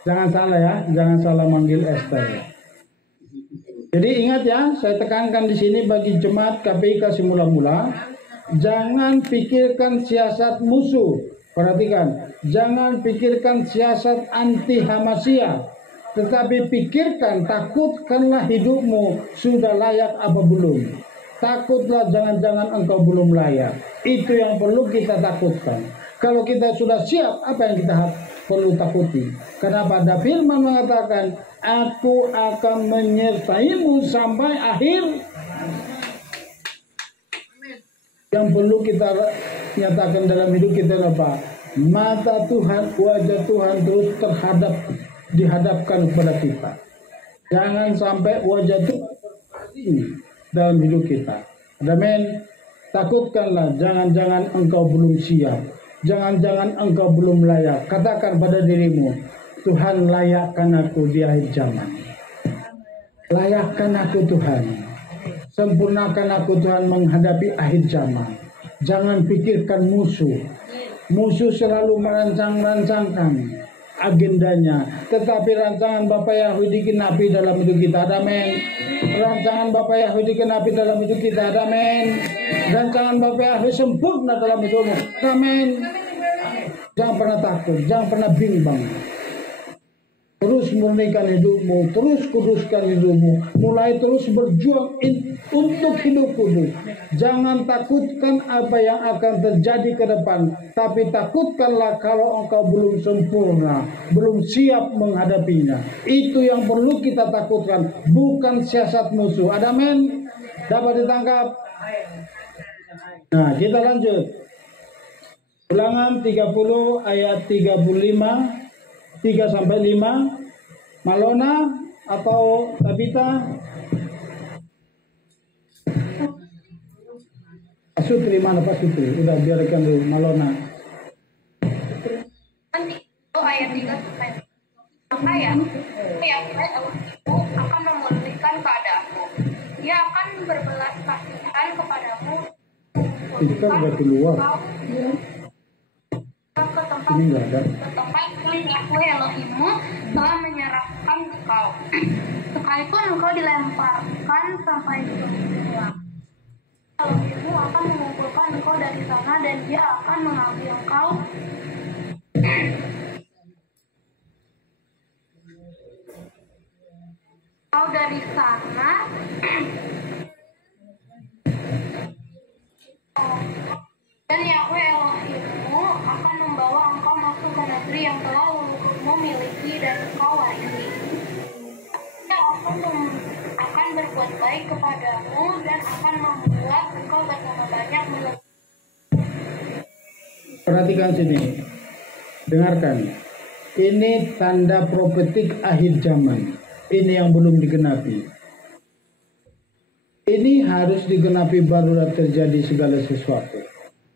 jangan salah ya, jangan salah manggil Esther. Jadi ingat ya, saya tekankan di sini bagi jemaat KPIK semula-mula, jangan pikirkan siasat musuh. Perhatikan, jangan pikirkan siasat anti Hamasiyah, tetapi pikirkan, takutkanlah hidupmu sudah layak apa belum. Takutlah jangan-jangan engkau belum layak. Itu yang perlu kita takutkan. Kalau kita sudah siap, apa yang kita perlu takuti? Kenapa? Ada firman mengatakan, aku akan menyertaimu sampai akhir. Yang perlu kita nyatakan dalam hidup kita apa? Mata Tuhan, wajah Tuhan terus dihadapkan kepada kita. Jangan sampai wajah Tuhan ini dalam hidup kita. Amin. Takutkanlah, jangan-jangan engkau belum siap. Jangan-jangan engkau belum layak. Katakan pada dirimu, Tuhan layakkan aku di akhir zaman. Layakkan aku Tuhan. Sempurnakan aku Tuhan menghadapi akhir zaman. Jangan pikirkan musuh. Musuh selalu merancang-rancangkan agendanya. Tetapi rancangan Bapa Yahudi dikenapi dalam hidup kita. Amin. Rancangan Bapa Yahudi dikenapi dalam hidup kita. Amin. Rancangan Bapa Yahudi sempurna dalam hidupmu. Amin. Jangan pernah takut. Jangan pernah bimbang. Terus murnikan hidupmu, terus kuduskan hidupmu, mulai terus berjuang untuk hidup kudus. Jangan takutkan apa yang akan terjadi ke depan, tapi takutkanlah kalau engkau belum sempurna, belum siap menghadapinya. Itu yang perlu kita takutkan, bukan siasat musuh. Ada amin? Dapat ditangkap? Nah, kita lanjut. Ulangan 30 ayat 35. 3-5. Malona atau Tabita? Pasutri mana Pasutri? Udah biarkan dulu Malona. Ayat 3 ibu akan memulihkan keadaanmu. Dia akan berbelas kasihan kepadamu. Itu kan udah keluar. Ini enggak ada. Aku Elohimmu telah menyerahkan engkau. Sekalipun engkau dilemparkan sampai ke bumi, Elohimmu akan mengumpulkan engkau dari sana dan dia akan mengambil engkau dari sana negeri yang telah leluhurmu miliki dan engkau warisi. Akan berbuat baik kepadamu dan akan membuat engkau bertambah banyak menurut. Perhatikan sini, dengarkan. Ini tanda profetik akhir zaman. Ini yang belum digenapi. Ini harus digenapi barulah terjadi segala sesuatu.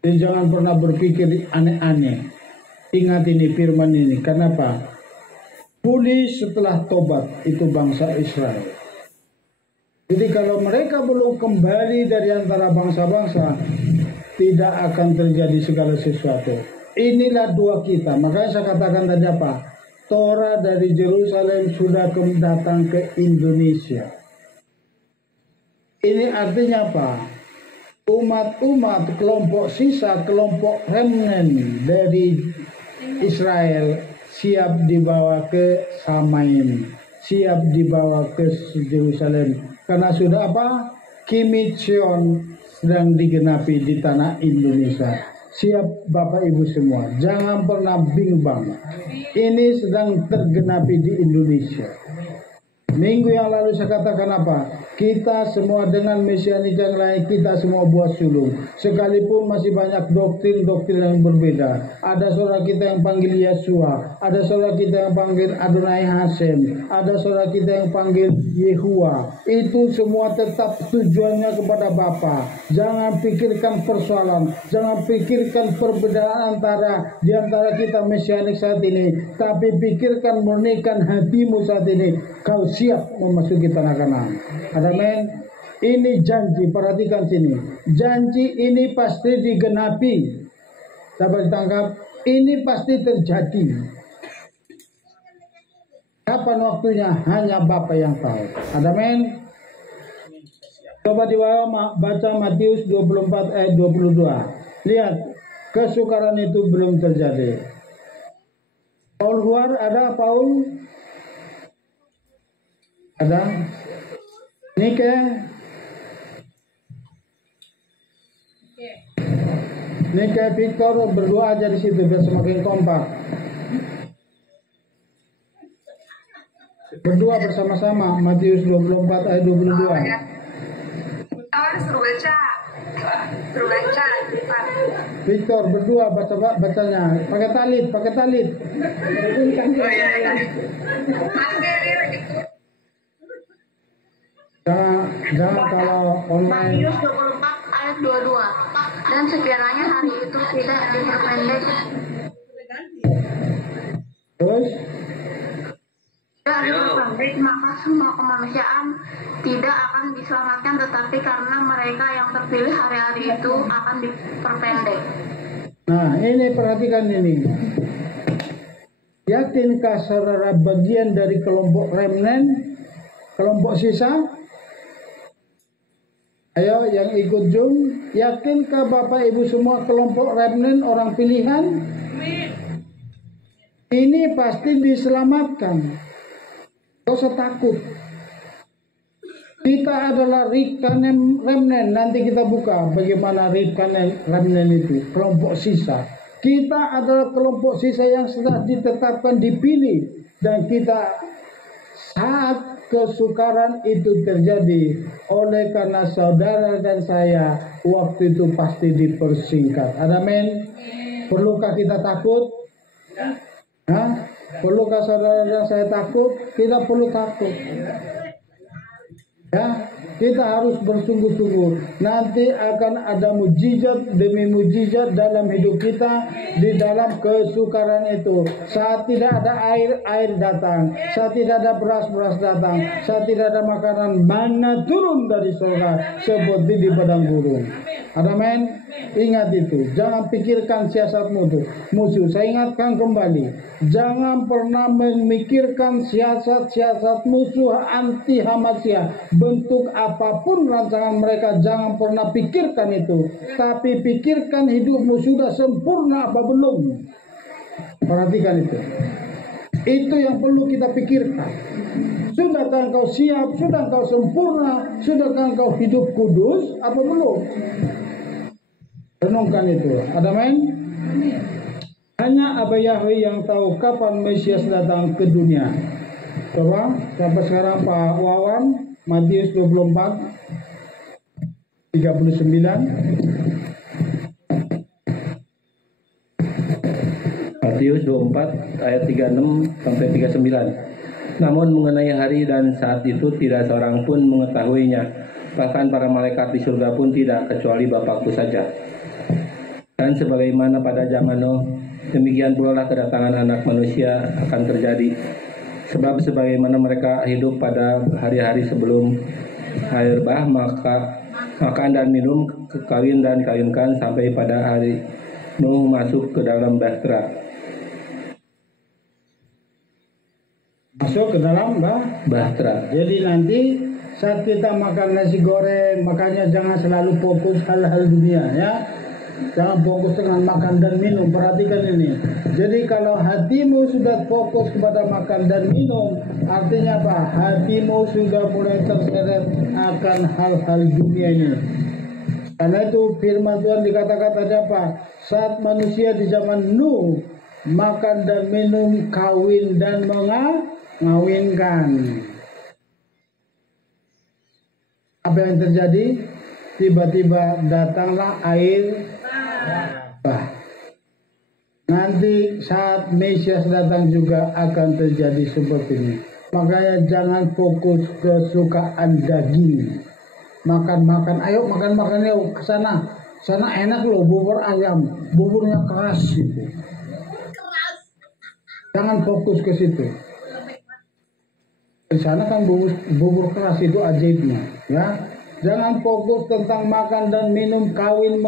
Dan jangan pernah berpikir aneh-aneh. Ingat ini firman ini. Kenapa? Pulih setelah tobat itu bangsa Israel. Jadi kalau mereka belum kembali dari antara bangsa-bangsa, tidak akan terjadi segala sesuatu. Inilah dua kita. Makanya saya katakan tadi apa? Torah dari Yerusalem sudah datang ke Indonesia. Ini artinya apa? Umat-umat, kelompok sisa, kelompok remnant dari Israel siap dibawa ke Samain, siap dibawa ke Yerusalem. Karena sudah apa? Kimitsion sedang digenapi di tanah Indonesia. Siap Bapak Ibu semua, jangan pernah bimbang. Ini sedang tergenapi di Indonesia. Minggu yang lalu saya katakan apa? Kita semua dengan mesianik yang lain, kita semua buat sulung. Sekalipun masih banyak doktrin-doktrin yang berbeda. Ada saudara kita yang panggil Yesua, ada saudara kita yang panggil Adonai Hashem, ada saudara kita yang panggil Yehua. Itu semua tetap tujuannya kepada Bapa. Jangan pikirkan persoalan, jangan pikirkan perbedaan di antara kita mesianik saat ini, tapi pikirkan murnikan hatimu saat ini. Kau siap memasuki tanah Kanaan. Amin. Ini janji, perhatikan sini. Janji ini pasti digenapi. Dapat ditangkap? Ini pasti terjadi. Kapan waktunya? Hanya Bapa yang tahu. Amin. Coba di bawah baca Matius 24 ayat 22. Lihat, kesukaran itu belum terjadi. Paul keluar, ada Paul? Ada? Nike? Nike, Victor berdua aja di situ biar semakin kompak. Berdua bersama-sama Matius 24 ayat 22. Suruh baca. Victor berdua bacanya. Pakai talit. Jangan kalau online. Matius 24 ayat 22. Dan sekiranya hari itu tidak diperpendek. Terus? Tidak diperpendek, maka semua kemanusiaan tidak akan diselamatkan, tetapi karena mereka yang terpilih hari-hari itu akan diperpendek. Nah, ini perhatikan ini. Yakinkah saudara bagian dari kelompok remnant, kelompok sisa? Ayo yang ikut Zoom, yakinkah Bapak Ibu semua kelompok remnant, orang pilihan? Ini pasti diselamatkan. Gak usah takut. Kita adalah Rikanem remnant. Nanti kita buka bagaimana Rikanem remnant itu, kelompok sisa. Kita adalah kelompok sisa yang sudah ditetapkan, dipilih, dan kita saat kesukaran itu terjadi, oleh karena saudara dan saya waktu itu pasti dipersingkat. Amin. Perlukah kita takut? Perlukah saudara dan saya takut? Tidak perlu takut. Ya, kita harus bersungguh-sungguh. Nanti akan ada mujizat demi mujizat dalam hidup kita di dalam kesukaran itu. Saat tidak ada air datang. Saat tidak ada beras datang. Saat tidak ada makanan, mana turun dari surga seperti di padang gurun. Amin. Ingat itu. Jangan pikirkan siasat musuh. Saya ingatkan kembali. Jangan pernah memikirkan siasat musuh anti Hamasiyah. Bentuk apapun rancangan mereka, jangan pernah pikirkan itu. Tapi pikirkan hidupmu sudah sempurna apa belum. Perhatikan itu. Itu yang perlu kita pikirkan. Sudahkah engkau siap? Sudah engkau sempurna? Sudahkah engkau hidup kudus? Apa belum? Renungkan itu. Amin. Hanya Abah Yahweh yang tahu kapan Mesias datang ke dunia. Coba sampai sekarang Pak Wawan, Matius 24 39. Matius 24 ayat 36 sampai 39. Namun mengenai hari dan saat itu tidak seorang pun mengetahuinya, bahkan para malaikat di surga pun tidak, kecuali Bapakku saja. Dan sebagaimana pada zaman Nuh, demikian pula lah kedatangan Anak Manusia akan terjadi. Sebab sebagaimana mereka hidup pada hari-hari sebelum air bah, maka makan dan minum, kawin dan kawinkan sampai pada hari Nuh masuk ke dalam bahtera. Masuk ke dalam Bahtera. Jadi nanti saat kita makan nasi goreng, makanya jangan selalu fokus hal-hal dunia ya. Jangan fokus dengan makan dan minum. Perhatikan ini. Jadi kalau hatimu sudah fokus kepada makan dan minum, artinya apa? Hatimu sudah mulai terseret akan hal-hal dunia ini. Karena itu firman Tuhan dikatakan tadi apa? Saat manusia di zaman Nuh makan dan minum, kawin dan mengawinkan. Apa yang terjadi? Tiba-tiba datanglah air bah. Nanti saat Mesias datang juga akan terjadi seperti ini. Makanya jangan fokus kesukaan daging. Makan-makan, ayo makan-makan yuk ke sana. Sana enak loh bubur ayam, buburnya keras gitu. Jangan fokus ke situ. Di sana kan bubur keras itu ajaibnya, ya. Jangan fokus tentang makan dan minum, kawin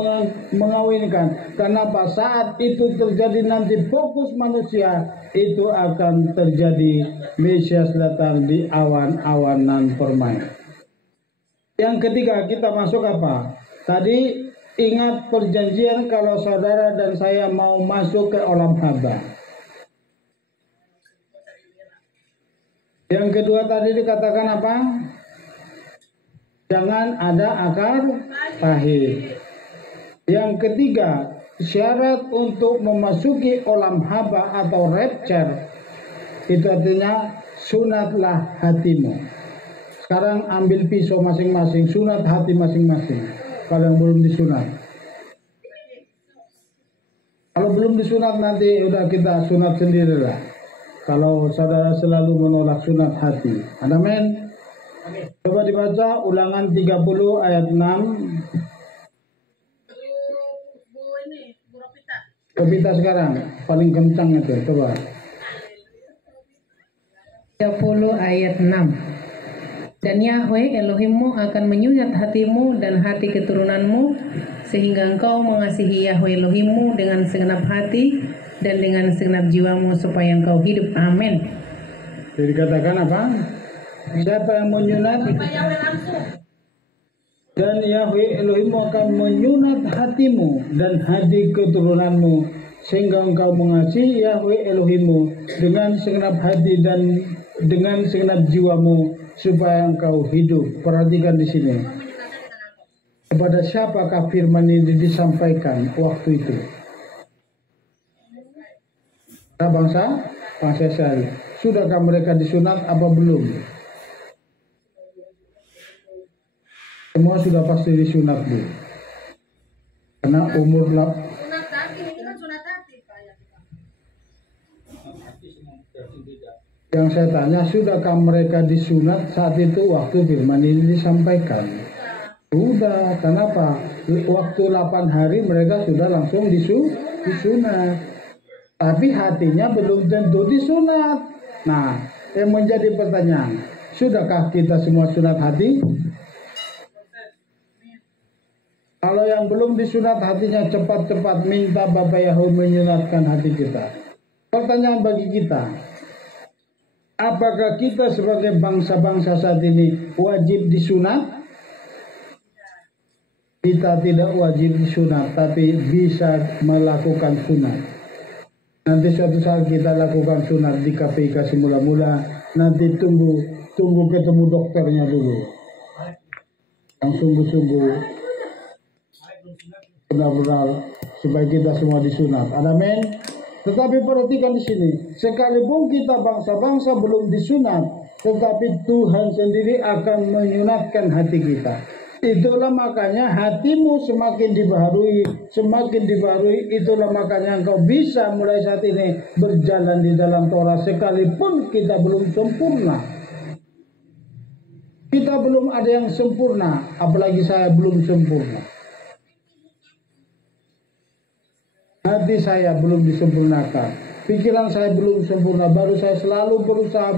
mengawinkan. Kenapa? Saat itu terjadi nanti fokus manusia, itu akan terjadi Mesias datang di awan-awanan permai. Yang ketiga kita masuk apa? Tadi ingat perjanjian kalau saudara dan saya mau masuk ke olam haba. Yang kedua tadi dikatakan apa? Jangan ada akar pahit. Yang ketiga, syarat untuk memasuki olam haba atau rapture, itu artinya sunatlah hatimu. Sekarang ambil pisau masing-masing, sunat hati masing-masing. Kalau yang belum disunat. Kalau belum disunat nanti udah kita sunat sendirilah. Kalau saudara selalu menolak sunat hati. Amin. Coba dibaca Ulangan 30 ayat 6. Kopita sekarang paling kencang itu. Coba. 30 ayat 6. Dan Yahweh Elohimmu akan menyunat hatimu dan hati keturunanmu, sehingga engkau mengasihi Yahweh Elohimmu dengan segenap hati dan dengan segenap jiwamu, supaya engkau hidup. Amin. Jadi katakan apa? Siapa yang menyunat? Dan Yahweh Elohimmu akan menyunat hatimu dan hati keturunanmu, sehingga engkau mengasihi Yahweh Elohimmu dengan segenap hati dan dengan segenap jiwamu, supaya engkau hidup. Perhatikan di sini. Kepada siapakah firman ini disampaikan waktu itu? Bangsa Israel. Sudahkah mereka disunat apa belum? Semua sudah pasti disunat bu. Karena umur yang saya tanya, sudahkah mereka disunat saat itu waktu firman ini disampaikan? Sudah. Kenapa? Waktu 8 hari mereka sudah langsung disunat. Tapi hatinya belum tentu disunat. Nah, yang menjadi pertanyaan, sudahkah kita semua sunat hati? Kalau yang belum disunat hatinya, cepat-cepat minta Bapak Yahweh menyunatkan hati kita. Pertanyaan bagi kita, apakah kita sebagai bangsa-bangsa saat ini wajib disunat? Kita tidak wajib disunat, tapi bisa melakukan sunat. Nanti suatu saat kita lakukan sunat di KPK semula-mula. Nanti tunggu ketemu dokternya dulu. Yang sungguh-sungguh benar-benar supaya kita semua disunat. Amin. Tetapi perhatikan di sini, sekalipun kita bangsa-bangsa belum disunat, tetapi Tuhan sendiri akan menyunatkan hati kita. Itulah makanya hatimu semakin dibaharui, itulah makanya engkau bisa mulai saat ini berjalan di dalam Torah sekalipun kita belum sempurna. Kita belum ada yang sempurna, apalagi saya belum sempurna. Hati saya belum disempurnakan, pikiran saya belum sempurna, baru saya selalu berusaha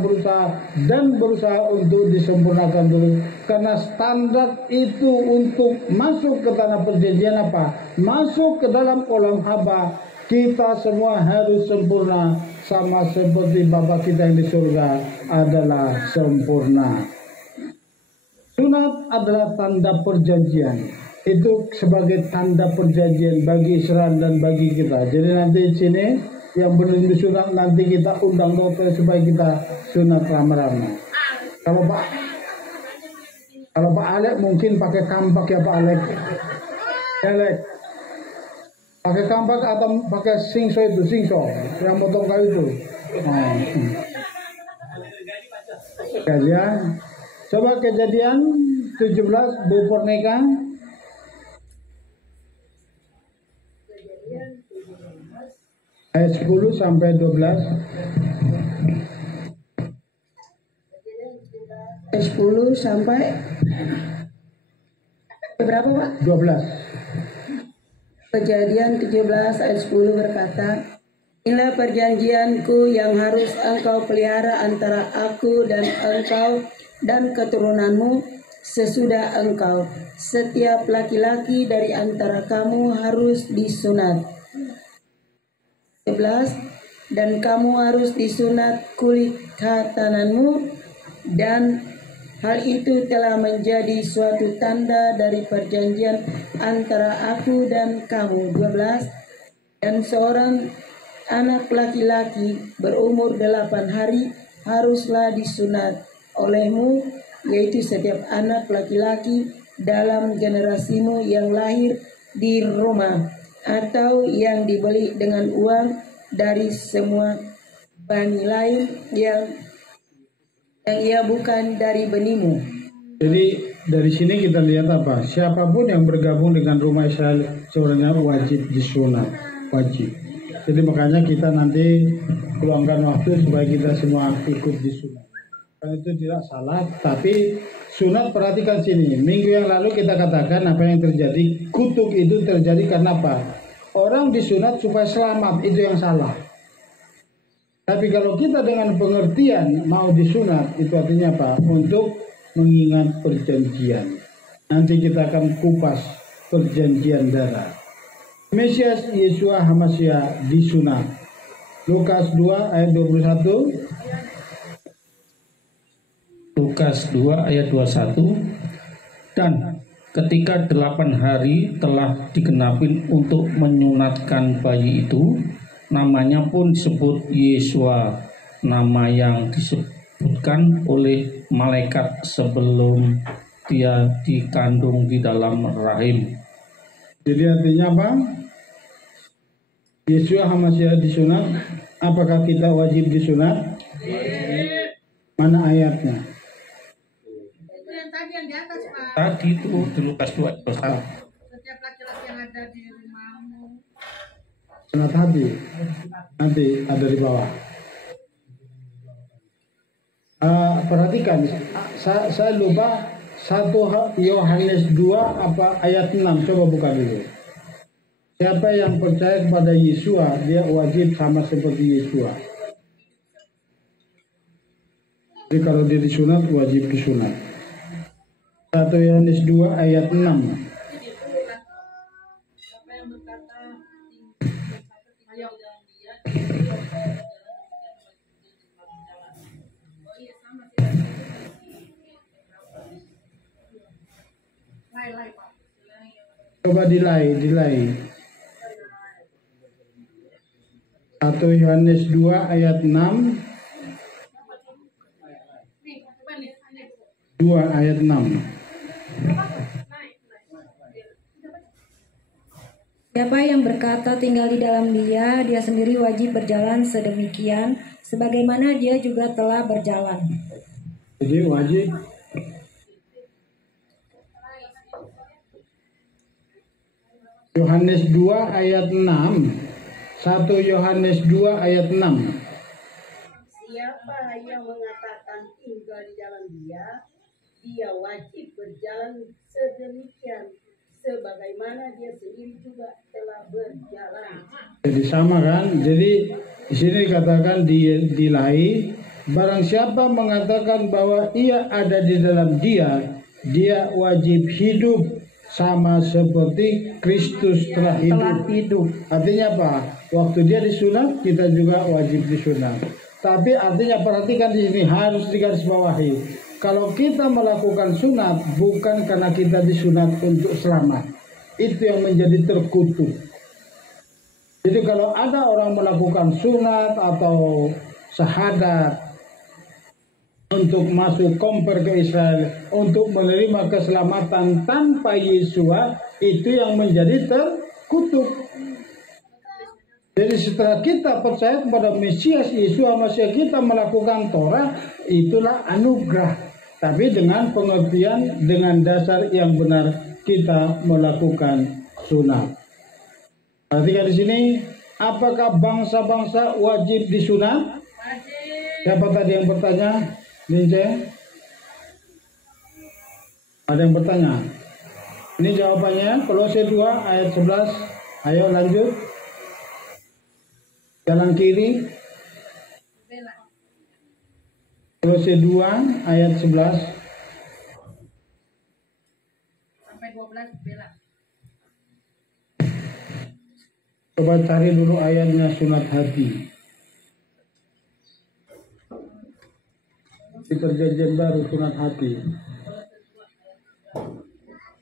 untuk disempurnakan dulu. Karena standar itu untuk masuk ke tanah perjanjian apa? Masuk ke dalam kolam haba, kita semua harus sempurna, sama seperti Bapa kita yang di surga adalah sempurna. Sunat adalah tanda perjanjian. Itu sebagai tanda perjanjian bagi Israel dan bagi kita. Jadi nanti di sini yang belum disunat nanti kita undang dokter supaya kita sunat rame-rame. Kalau Pak Alek mungkin pakai kampak ya Pak Alek. Pakai kampak atau pakai singso yang potong kayu itu. Kalian coba Kejadian 17 Bu Perneka. Ayat 10 sampai 12. Ayat 10 sampai berapa Pak? 12. Kejadian 17 ayat 10 berkata, inilah perjanjianku yang harus engkau pelihara antara aku dan engkau dan keturunanmu sesudah engkau. Setiap laki-laki dari antara kamu harus disunat. 11. Dan kamu harus disunat kulit khatananmu, dan hal itu telah menjadi suatu tanda dari perjanjian antara aku dan kamu. 12. Dan seorang anak laki-laki berumur 8 hari haruslah disunat olehmu, yaitu setiap anak laki-laki dalam generasimu yang lahir di rumah atau yang dibeli dengan uang dari semua bani lain yang ia bukan dari benimu. Jadi dari sini kita lihat apa? Siapapun yang bergabung dengan rumah Israel sebenarnya wajib disunat, wajib. Jadi makanya kita nanti luangkan waktu supaya kita semua ikut disunat. Karena itu tidak salah, tapi sunat perhatikan sini. Minggu yang lalu kita katakan apa yang terjadi, kutuk itu terjadi karena apa? Orang disunat supaya selamat, itu yang salah. Tapi kalau kita dengan pengertian mau disunat, itu artinya apa? Untuk mengingat perjanjian. Nanti kita akan kupas perjanjian darah. Mesias Yesua Hamasya disunat. Lukas 2 ayat 21. Lukas 2 ayat 21. Dan ketika 8 hari telah digenapin untuk menyunatkan bayi itu, namanya pun disebut Yesua, nama yang disebutkan oleh malaikat sebelum dia dikandung di dalam rahim. Jadi artinya apa? Yesua Hamasya disunat. Apakah kita wajib disunat? Mana ayatnya? Tadi itu di Lukas 2 ayat 21. Setiap laki-laki yang ada di rumahmu. Sunat hati. Nanti ada di bawah. Perhatikan, saya lupa 1 Yohanes 2 apa ayat 6. Coba buka dulu. Siapa yang percaya kepada Yesua, dia wajib sama seperti Yesua. Jadi kalau dia disunat, wajib disunat. 1 Yohanes 2 ayat 6. Coba dilai. 1 Yohanes 2 ayat 6. 2 ayat 6. Siapa yang berkata tinggal di dalam dia, dia sendiri wajib berjalan sedemikian, sebagaimana dia juga telah berjalan. Jadi wajib. Yohanes 2 ayat 6. 1 Yohanes 2 ayat 6. Siapa yang mengatakan tinggal di dalam dia, dia wajib berjalan sedemikian, sebagaimana dia sendiri juga telah berjalan. Jadi sama kan? Jadi di sini dikatakan dilai, barang siapa mengatakan bahwa ia ada di dalam dia, dia wajib hidup sama seperti Kristus telah hidup. Artinya apa? Waktu dia disunat, kita juga wajib disunat. Tapi artinya perhatikan di sini harus digarisbawahi. Kalau kita melakukan sunat bukan karena kita disunat untuk selamat, itu yang menjadi terkutuk. Jadi kalau ada orang melakukan sunat atau syahadat untuk masuk compare ke Israel, untuk menerima keselamatan tanpa Yesua, itu yang menjadi terkutuk. Jadi setelah kita percaya kepada Mesias Yesua Masiah, kita melakukan Torah, itulah anugerah. Tapi dengan pengertian, dengan dasar yang benar kita melakukan sunat. Perhatikan di sini, apakah bangsa-bangsa wajib disunat? Siapa tadi yang bertanya? Lince? Ada yang bertanya? Ini jawabannya, Kolose 2 ayat 11. Ayo lanjut. Jalan kiri. Kolose 2 ayat 11. Sampai 12 bela. Coba cari dulu ayatnya sunat hati. Di perjanjian baru sunat hati.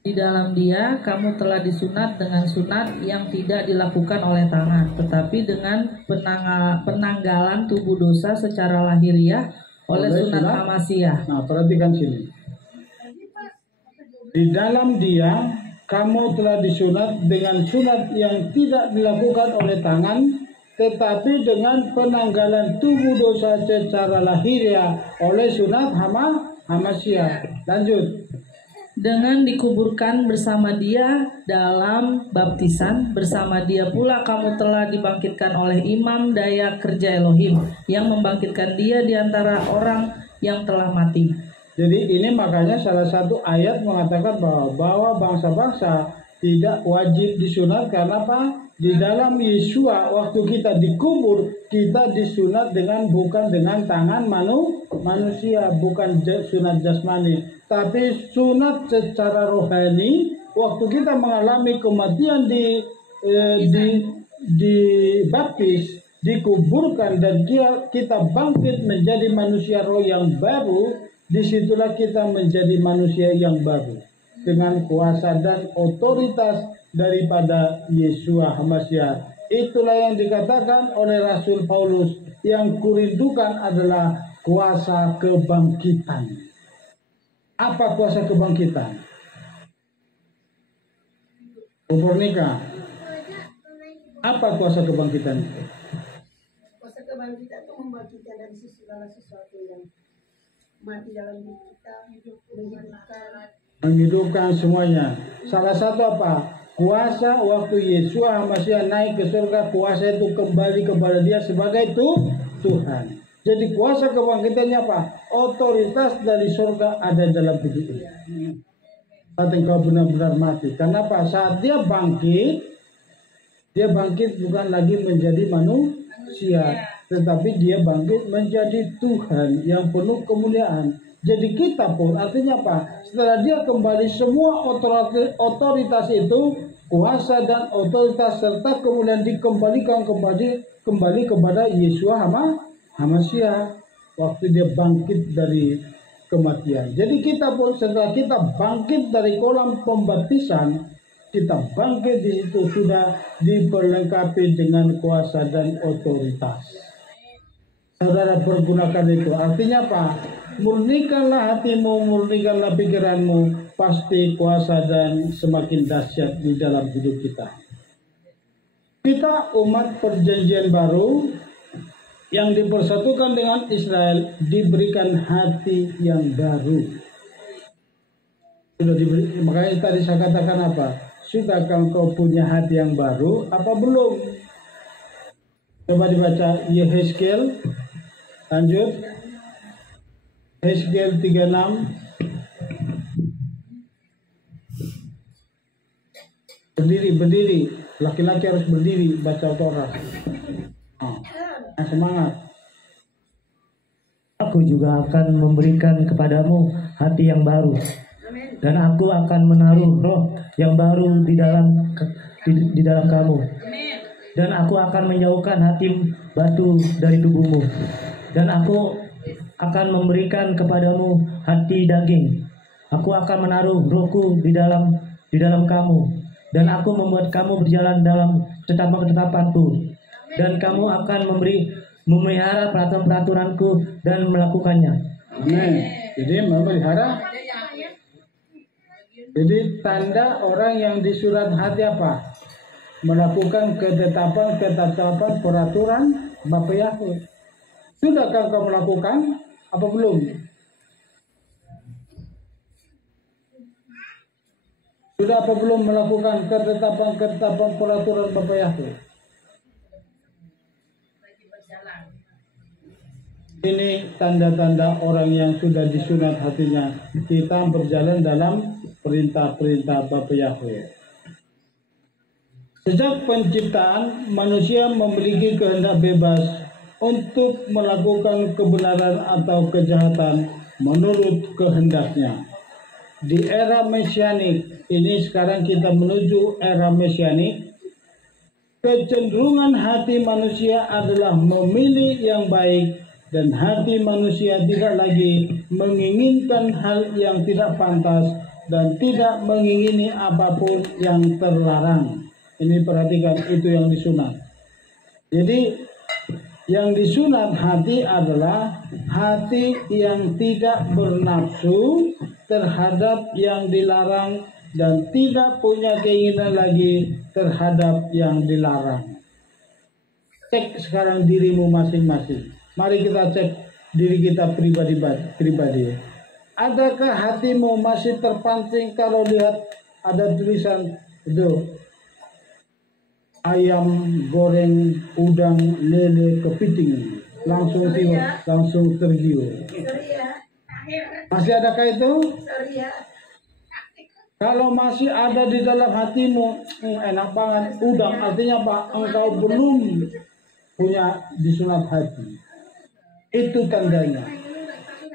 Di dalam dia kamu telah disunat dengan sunat yang tidak dilakukan oleh tangan, tetapi dengan penanggalan tubuh dosa secara lahiriah oleh sunat Hamasiah. Nah, perhatikan sini. Di dalam dia kamu telah disunat dengan sunat yang tidak dilakukan oleh tangan, tetapi dengan penanggalan tubuh dosa secara lahiriah oleh sunat Hamasiah. Lanjut. Dengan dikuburkan bersama dia dalam baptisan, bersama dia pula kamu telah dibangkitkan oleh imam daya kerja Elohim, yang membangkitkan dia di antara orang yang telah mati. Jadi ini makanya salah satu ayat mengatakan bahwa bangsa-bangsa tidak wajib disunat karena apa? Di dalam Yesua waktu kita dikubur, kita disunat bukan dengan tangan manusia, bukan sunat jasmani, tapi sunat secara rohani. Waktu kita mengalami kematian di baptis, dikuburkan dan kita bangkit menjadi manusia roh yang baru, disitulah kita menjadi manusia yang baru dengan kuasa dan otoritas daripada Yesua Hamasiah. Itulah yang dikatakan oleh Rasul Paulus, yang kurindukan adalah kuasa kebangkitan. Apa kuasa kebangkitan? Purnika, apa kuasa kebangkitan? Kuasa kebangkitan itu membangkitkan dari segala sesuatu yang mati dalam diri kita, menghidupkan semuanya. Salah satu apa? Kuasa waktu Yesua Hamasiah naik ke surga, kuasa itu kembali kepada dia sebagai Tuhan. Jadi kuasa kebangkitannya apa? Otoritas dari surga ada dalam hidup ini. Saat engkau benar-benar mati. Kenapa? Saat dia bangkit bukan lagi menjadi manusia, tetapi dia bangkit menjadi Tuhan yang penuh kemuliaan. Jadi kita pun artinya apa? Setelah dia kembali, semua otoritas itu, kuasa dan otoritas serta kemuliaan dikembalikan kembali kepada Yesua Hamasiah waktu dia bangkit dari kematian. Jadi kita pun setelah kita bangkit dari kolam pembaptisan, kita bangkit di situ sudah diperlengkapi dengan kuasa dan otoritas. Saudara pergunakan itu. Artinya apa? Murnikanlah hatimu, murnikanlah pikiranmu, pasti kuasa dan semakin dahsyat di dalam hidup kita. Kita umat perjanjian baru yang dipersatukan dengan Israel diberikan hati yang baru. Sudah diberi, makanya tadi saya katakan apa? Sudahkah engkau punya hati yang baru apa belum? Coba dibaca Yehezkiel, lanjut. Yehezkiel 36. Berdiri, laki-laki harus berdiri baca Torah. Semangat. Aku juga akan memberikan kepadamu hati yang baru, dan aku akan menaruh roh yang baru di dalam kamu, dan aku akan menjauhkan hati batu dari tubuhmu, dan aku akan memberikan kepadamu hati daging. Aku akan menaruh rohku di dalam kamu, dan aku membuat kamu berjalan dalam ketetapan-ketetapanku, dan kamu akan memelihara peraturan-peraturanku dan melakukannya. Amin. Jadi memelihara. Jadi tanda orang yang disurat hati apa? Melakukan ketetapan peraturan Bapa Yahweh. Sudahkah kau melakukan apa belum? Sudah apa belum melakukan ketetapan peraturan Bapa Yahweh? Ini tanda-tanda orang yang sudah disunat hatinya. Kita berjalan dalam perintah-perintah Bapa Yahweh. Sejak penciptaan, manusia memiliki kehendak bebas untuk melakukan kebenaran atau kejahatan menurut kehendaknya. Di era mesianik, ini sekarang kita menuju era mesianik, kecenderungan hati manusia adalah memilih yang baik, dan hati manusia tidak lagi menginginkan hal yang tidak pantas dan tidak mengingini apapun yang terlarang. Ini perhatikan, itu yang disunat. Jadi yang disunat hati adalah hati yang tidak bernafsu terhadap yang dilarang dan tidak punya keinginan lagi terhadap yang dilarang. Cek sekarang dirimu masing-masing. Mari kita cek diri kita pribadi. Adakah hatimu masih terpancing kalau lihat ada tulisan itu ayam goreng, udang, lele, kepiting, langsung tergiur. Masih adakah itu? Kalau masih ada di dalam hatimu, enak banget, udang artinya apa? Engkau belum punya disunat hati. Itu tandanya.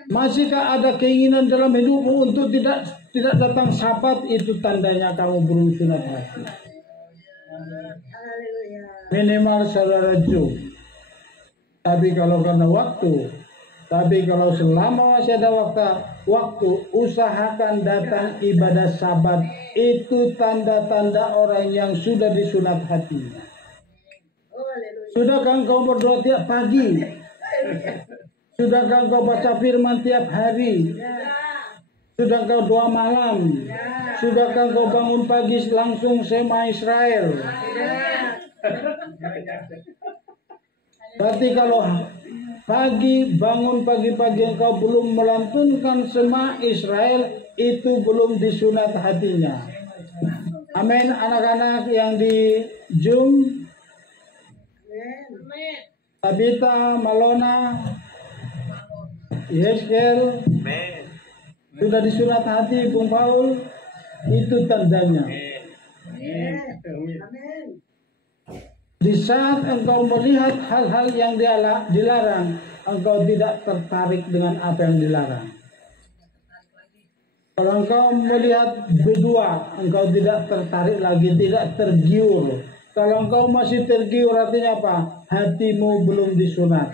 Masihkah ada keinginan dalam hidupmu untuk tidak datang syafaat? Itu tandanya kamu belum sunat hati. Minimal saudara jum. Tapi kalau karena waktu, tapi kalau selama masih ada waktu, usahakan datang ibadah Sabat. Itu tanda-tanda orang yang sudah disunat hati. Sudahkah engkau berdoa tiap pagi? Sudahkah engkau baca firman tiap hari? Sudahkah engkau doa malam? Sudahkah engkau bangun pagi langsung Shema Israel? Berarti kalau bangun pagi-pagi engkau belum melantunkan Shema Israel, itu belum disunat hatinya. Amin. Anak-anak yang di Zoom, Tabita, Malona, Yeskel, sudah disunat hati, Bung Paul, itu tandanya. Di saat engkau melihat hal-hal yang dilarang, engkau tidak tertarik dengan apa yang dilarang. Kalau engkau melihat berdua, engkau tidak tertarik lagi, tidak tergiur. Kalau engkau masih tergiur, artinya apa? Hatimu belum disunat.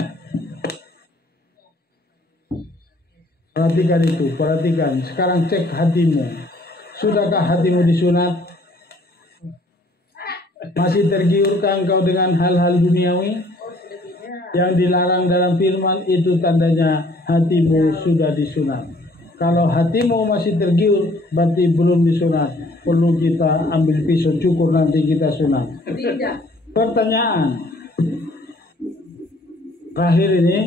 Perhatikan itu, perhatikan. Sekarang cek hatimu. Sudahkah hatimu disunat? Masih tergiurkah engkau dengan hal-hal duniawi yang dilarang dalam firman? Itu tandanya hatimu sudah disunat. Kalau hatimu masih tergiur, berarti belum disunat. Perlu kita ambil pisau cukur, nanti kita sunat. Pertanyaan terakhir ini,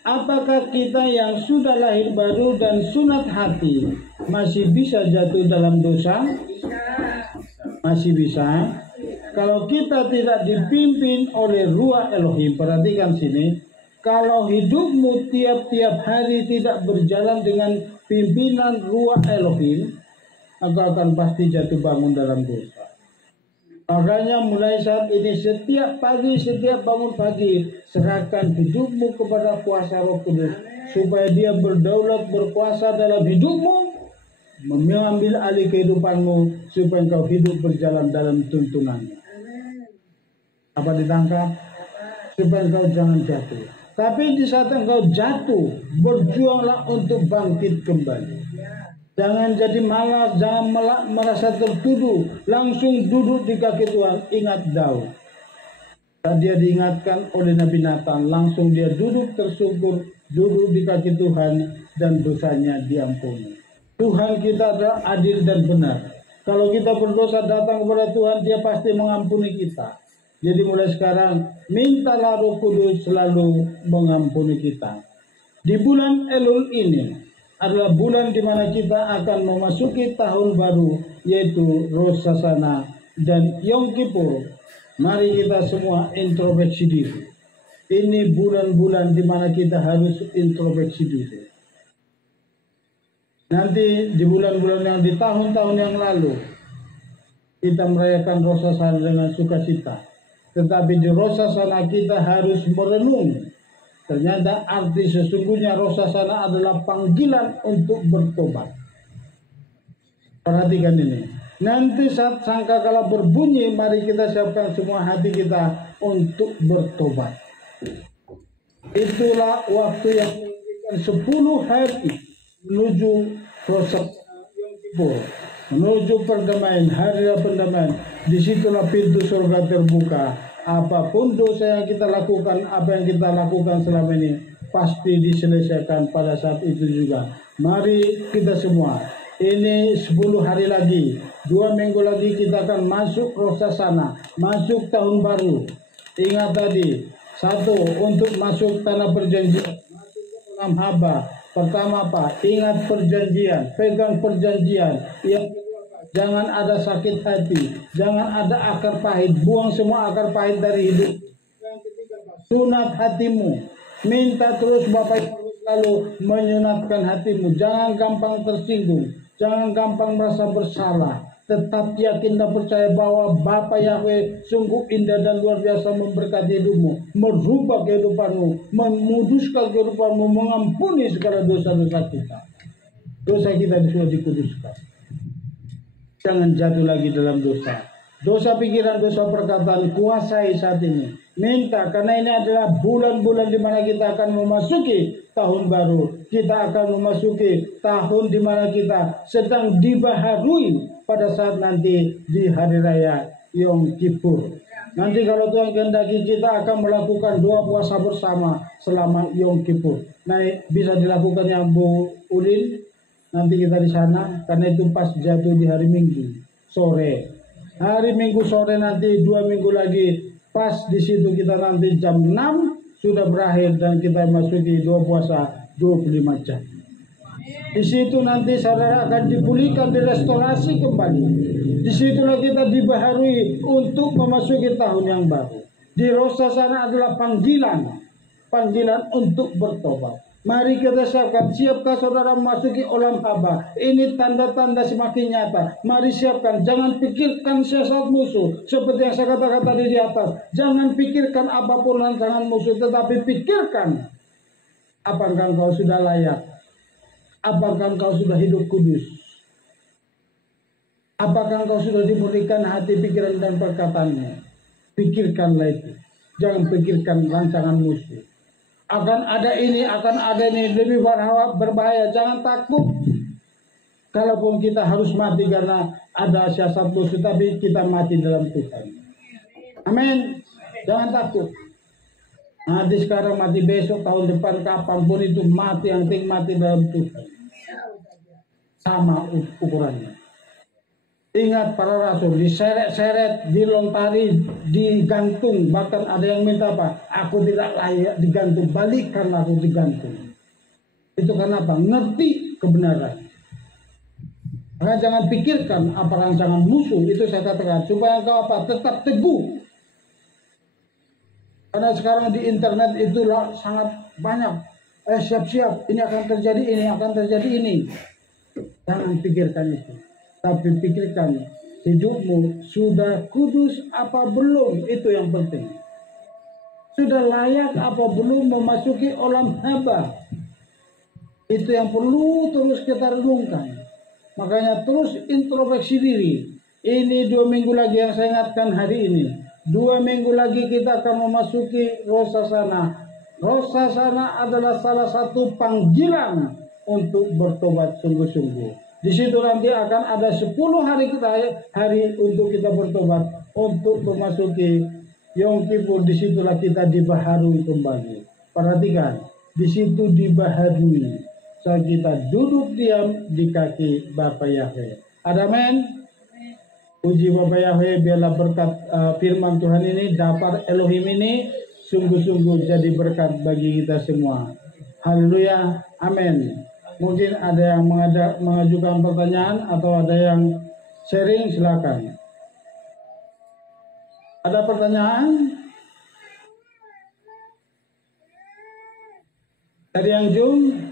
apakah kita yang sudah lahir baru dan sunat hati masih bisa jatuh dalam dosa? Masih bisa. Kalau kita tidak dipimpin oleh Ruah Elohim, perhatikan sini, kalau hidupmu tiap-tiap hari tidak berjalan dengan pimpinan Ruah Elohim, maka akan pasti jatuh bangun dalam dosa. Makanya mulai saat ini setiap pagi, setiap bangun pagi, serahkan hidupmu kepada kuasa Roh Kudus, supaya dia berdaulat, berkuasa dalam hidupmu, mengambil alih kehidupanmu, supaya engkau hidup berjalan dalam tuntunannya. Apa ditangkap? Supaya engkau jangan jatuh. Tapi di saat engkau jatuh, berjuanglah untuk bangkit kembali. Jangan jadi malas, jangan merasa tertuduh, langsung duduk di kaki Tuhan. Ingat Daud. Dan dia diingatkan oleh Nabi Nathan, langsung dia duduk tersungkur, duduk di kaki Tuhan, dan dosanya diampuni. Tuhan kita adalah adil dan benar. Kalau kita berdosa datang kepada Tuhan, dia pasti mengampuni kita. Jadi mulai sekarang, mintalah Roh Kudus selalu mengampuni kita. Di bulan Elul ini adalah bulan di mana kita akan memasuki tahun baru, yaitu Rosh Hashanah dan Yom Kippur. Mari kita semua introspeksi diri. Ini bulan-bulan di mana kita harus introspeksi diri. Nanti di bulan-bulan yang di tahun-tahun yang lalu, kita merayakan Rosh Hashanah dengan sukacita. Tetapi di Rosh Hashanah kita harus merenung. Ternyata arti sesungguhnya Rosh Hashanah adalah panggilan untuk bertobat. Perhatikan ini. Nanti saat sangkakala berbunyi, mari kita siapkan semua hati kita untuk bertobat. Itulah waktu yang menunjukkan 10 hari menuju Rosh Hashanah, menuju perdamaian, hari pendamaian. Disitulah pintu surga terbuka. Apapun dosa yang kita lakukan, apa yang kita lakukan selama ini, pasti diselesaikan pada saat itu juga. Mari kita semua, ini 10 hari lagi, 2 minggu lagi kita akan masuk Rosh Hashanah, masuk tahun baru. Ingat tadi, 1, untuk masuk tanah perjanjian, masuk ke dalam haba. Pertama apa? Ingat perjanjian, pegang perjanjian. Yang jangan ada sakit hati, jangan ada akar pahit, buang semua akar pahit dari hidup. Yang ketiga, sunat hatimu, minta terus Bapak Ibu lalu menyunatkan hatimu, jangan gampang tersinggung, jangan gampang merasa bersalah, tetap yakin dan percaya bahwa Bapa Yahweh sungguh indah dan luar biasa memberkati hidupmu, merubah kehidupanmu, memuduskan kehidupanmu, mengampuni segala dosa-dosa kita. Dosa kita sudah dikuduskan. Jangan jatuh lagi dalam dosa. Dosa pikiran, dosa perkataan, kuasai saat ini. Minta, karena ini adalah bulan-bulan di mana kita akan memasuki tahun baru. Kita akan memasuki tahun di mana kita sedang dibaharui pada saat nanti di hari raya Yom Kippur. Nanti kalau Tuhan kehendaki, kita akan melakukan doa puasa bersama selama Yom Kippur. Nah, bisa dilakukannya Bu Ulin. Nanti kita di sana, karena itu pas jatuh di hari Minggu sore. Hari Minggu sore nanti 2 minggu lagi, pas di situ kita nanti jam 6 sudah berakhir dan kita masuki doa puasa 25 jam. Di situ nanti saudara akan dipulihkan, direstorasi kembali. Di situlah kita dibaharui untuk memasuki tahun yang baru. Di Rosh Hashanah adalah panggilan untuk bertobat. Mari kita siapkah saudara memasuki olam haba. Ini tanda-tanda semakin nyata. Mari siapkan, jangan pikirkan siasat musuh. Seperti yang saya katakan tadi di atas. Jangan pikirkan apapun rancangan musuh, tetapi pikirkan apakah engkau sudah layak. Apakah engkau sudah hidup kudus. Apakah engkau sudah dimurnikan hati, pikiran, dan perkataannya. Pikirkanlah itu. Jangan pikirkan rancangan musuh. Akan ada ini, lebih berbahaya. Jangan takut. Kalaupun kita harus mati karena ada siasat musuh, tapi kita mati dalam Tuhan. Amin. Jangan takut. Mati sekarang, mati besok, tahun depan, kapanpun itu mati, yang penting mati dalam Tuhan. Sama ukurannya. Ingat para rasul, diseret-seret, dilontari, digantung. Bahkan ada yang minta apa? Aku tidak layak digantung, balikkan aku digantung. Itu karena apa? Ngerti kebenaran. Maka jangan pikirkan apa rancangan musuh. Itu saya katakan, supaya engkau apa? Tetap teguh. Karena sekarang di internet itu sangat banyak. Siap-siap, ini akan terjadi, ini akan terjadi ini. Jangan pikirkan itu. Tapi pikirkan, hidupmu sudah kudus apa belum? Itu yang penting. Sudah layak apa belum memasuki alam haba? Itu yang perlu terus kita renungkan. Makanya terus introspeksi diri. Ini 2 minggu lagi yang saya ingatkan hari ini. 2 minggu lagi kita akan memasuki Rosh Hashanah. Rosh Hashanah adalah salah satu panggilan untuk bertobat sungguh-sungguh. Di situ nanti akan ada 10 hari untuk kita bertobat untuk memasuki Yom Kippur. Disitulah kita dibaharui kembali. Perhatikan, di situ dibaharui. Saat kita duduk diam di kaki Bapa Yahweh. Ada amin? Puji Bapa Yahweh, biarlah berkat firman Tuhan ini, dapar Elohim ini sungguh-sungguh jadi berkat bagi kita semua. Haleluya, amin. Mungkin ada yang mengajukan pertanyaan atau ada yang sharing, silakan. Ada pertanyaan? Dari yang Zoom?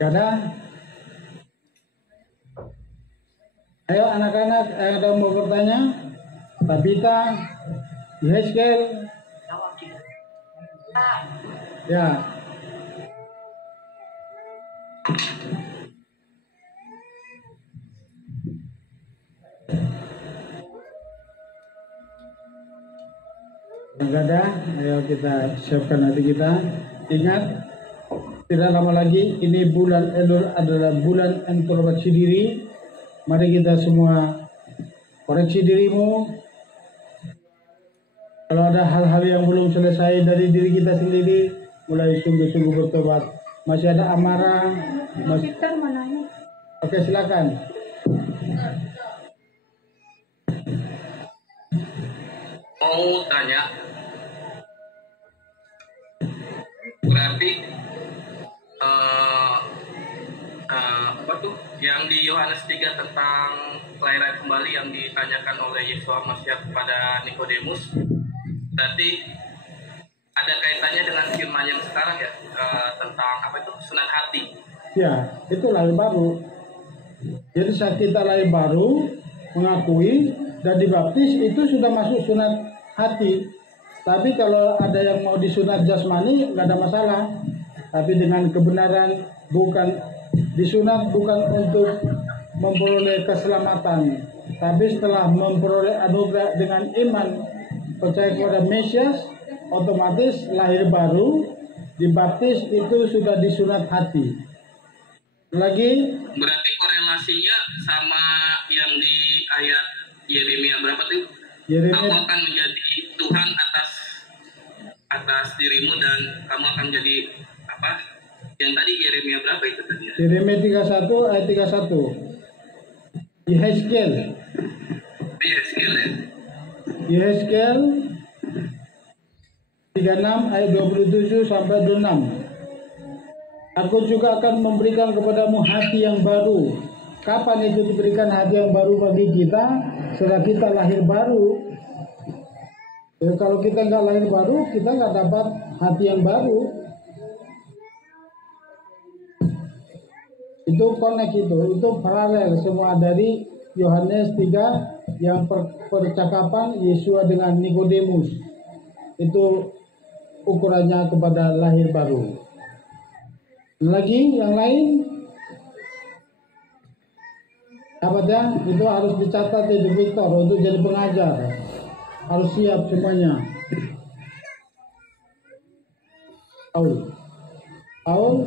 Ada? Ayo anak-anak yang ada mau bertanya? Tabita, Yeskel? Ya. Yang ada, ayo kita siapkan hati kita. Ingat, tidak lama lagi, ini bulan Elul adalah bulan introspeksi diri. Mari kita semua koreksi dirimu. Kalau ada hal-hal yang belum selesai dari diri kita sendiri, mulai sungguh-sungguh bertobat. Masih ada amarah. Oke, silakan. Mau tanya, berarti apa tuh yang di Yohanes 3 tentang kelahiran kembali yang ditanyakan oleh Yeshua Mashiach kepada Nikodemus, berarti ada kaitannya dengan firman yang sekarang ya, tentang apa itu, sunat hati. Ya, itu lahir baru. Jadi saat kita lahir baru, mengakui dan dibaptis, itu sudah masuk sunat hati. Tapi kalau ada yang mau disunat jasmani, nggak ada masalah. Tapi dengan kebenaran, bukan disunat bukan untuk memperoleh keselamatan, tapi setelah memperoleh anugerah dengan iman percaya kepada Mesias, otomatis lahir baru, dibaptis, itu sudah disunat hati. Lagi berarti korelasinya sama yang di ayat Yeremia berapa tuh? Aku akan menjadi Tuhan atas dirimu dan kamu akan jadi apa? Yang tadi Yeremia berapa itu tadi? Yeremia 31 ayat 31. Yehezkel. Yehezkel ya. Yehezkel 36 ayat 27 sampai 26. Aku juga akan memberikan kepadamu hati yang baru. Kapan itu diberikan hati yang baru bagi kita? Setelah kita lahir baru. Ya, kalau kita nggak lahir baru, kita nggak dapat hati yang baru. Itu connect, itu paralel semua dari Yohanes 3 yang percakapan Yesua dengan Nikodemus. Itu ukurannya kepada lahir baru. Lagi yang lain, apa ya? Itu harus dicatat di Victor untuk jadi pengajar. Harus siap semuanya. Paul.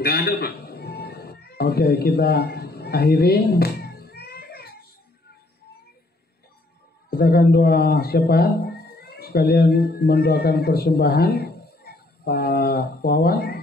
Nggak ada, Pak. Oke, kita akhiri. Kita akan doa syafaat sekalian mendoakan persembahan Pak Wawan.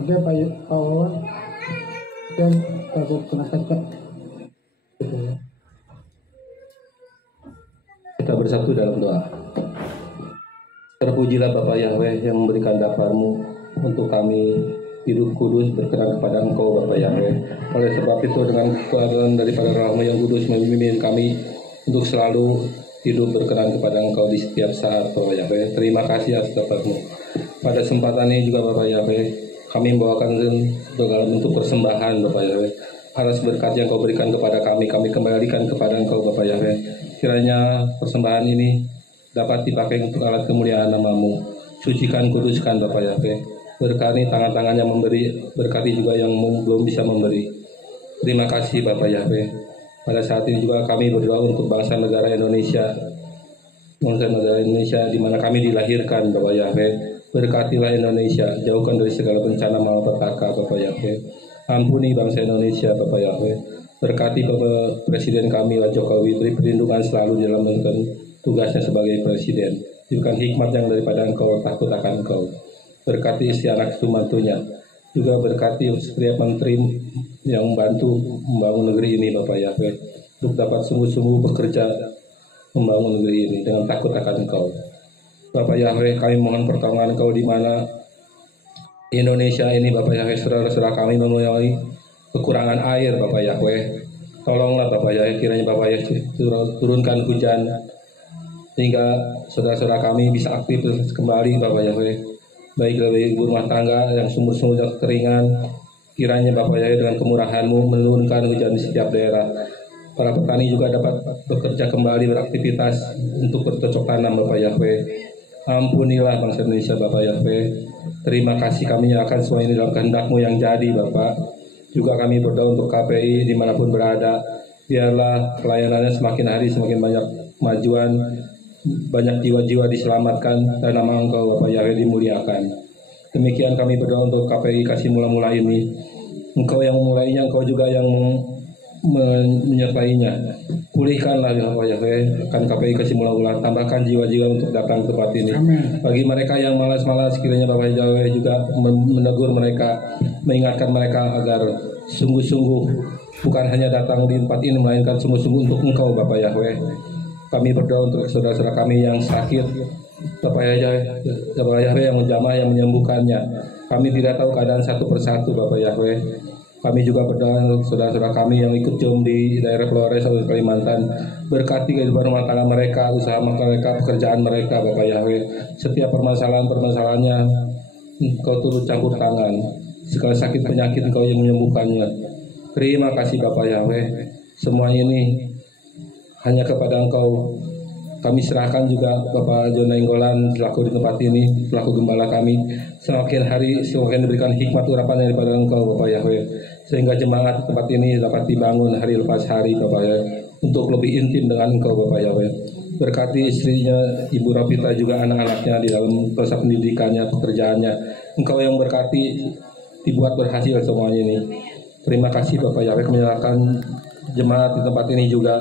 Oke, Pak Wawan. Dan takut kena kaca. Kita bersatu dalam doa. Terpujilah Bapa Yahweh yang memberikan dapar-Mu untuk kami hidup kudus berkenan kepada Engkau Bapa Yahweh. Oleh sebab itu dengan kekuatan daripada Roh-Mu yang kudus memimpin kami untuk selalu hidup berkenan kepada Engkau di setiap saat Bapa Yahweh. Terima kasih atas dapar-Mu. Pada kesempatan ini juga Bapa Yahweh, kami membawakan dalam bentuk persembahan Bapak Yahweh. Atas berkat yang Kau berikan kepada kami kembalikan kepada Engkau Bapak Yahweh. Kiranya persembahan ini dapat dipakai untuk alat kemuliaan nama-Mu. Sucikan, kuduskan Bapak Yahweh. Berkati tangan-tangan yang memberi, berkati juga yang belum bisa memberi. Terima kasih Bapak Yahweh. Pada saat ini juga kami berdoa untuk bangsa negara Indonesia. Bangsa negara Indonesia di mana kami dilahirkan Bapak Yahweh. Berkatilah Indonesia, jauhkan dari segala bencana malapetaka Bapak Yahweh. Ampuni bangsa Indonesia Bapak Yahweh. Berkati Bapak Presiden kami Jokowi, beri perlindungan selalu dalam menjalankan tugasnya sebagai Presiden. Berikan hikmat yang daripada Engkau, takut akan Engkau. Berkati istri anak mantunya. Juga berkati setiap menteri yang membantu membangun negeri ini Bapak Yahweh. Untuk dapat sungguh-sungguh bekerja membangun negeri ini dengan takut akan Engkau. Bapak Yahweh, kami mohon pertolongan Engkau di mana Indonesia ini Bapak Yahweh, saudara-saudara kami mempunyai kekurangan air Bapak Yahweh. Tolonglah Bapak Yahweh, kiranya Bapak Yahweh turunkan hujan sehingga saudara-saudara kami bisa aktif kembali Bapak Yahweh. Baik dari ibu rumah tangga yang sumur-sumur yang kekeringan, kiranya Bapak Yahweh dengan kemurahan-Mu menurunkan hujan di setiap daerah. Para petani juga dapat bekerja kembali beraktivitas untuk bercocok tanam Bapak Yahweh. Ampunilah bangsa Indonesia Bapak Yahweh. Terima kasih kami akan semua ini dalam kehendak-Mu yang jadi Bapak. Juga kami berdoa untuk KPI dimanapun berada. Biarlah pelayanannya semakin hari semakin banyak kemajuan, banyak jiwa-jiwa diselamatkan dan nama Engkau Bapak Yahweh dimuliakan. Demikian kami berdoa untuk KPI kasih mula-mula ini. Engkau yang memulainya, Engkau juga yang menyertainya. Pulihkanlah Bapak Yahweh akan KPI kasih mula-mula, tambahkan jiwa-jiwa untuk datang ke tempat ini. Amen. Bagi mereka yang malas-malas, kiranya Bapak Yahweh juga menegur mereka, mengingatkan mereka agar sungguh-sungguh bukan hanya datang di tempat ini, melainkan sungguh-sungguh untuk Engkau Bapak Yahweh. Kami berdoa untuk saudara-saudara kami yang sakit, Bapak Yahweh yang menjamah, yang menyembuhkannya. Kami tidak tahu keadaan satu persatu Bapak Yahweh. Kami juga berdoa untuk saudara-saudara kami yang ikut jom di daerah Flores atau Kalimantan. Berkati kehidupan rumah tangga mereka, usaha mereka, pekerjaan mereka Bapak Yahweh. Setiap permasalahan-permasalahannya Engkau turut campur tangan. Segala sakit penyakit Engkau yang menyembuhkannya. Terima kasih Bapak Yahweh. Semua ini hanya kepada Engkau. Kami serahkan juga Bapak John Nainggolan selaku di tempat ini, selaku gembala kami. Semakin hari semakin diberikan hikmat urapan daripada Engkau Bapak Yahweh, sehingga jemaat tempat ini dapat dibangun hari lepas hari Bapak Yahweh, untuk lebih intim dengan Engkau Bapak Yahweh. Berkati istrinya Ibu Ropita juga anak-anaknya di dalam proses pendidikannya, pekerjaannya. Engkau yang berkati dibuat berhasil semuanya ini. Terima kasih Bapak Yahweh, menyerahkan jemaat di tempat ini juga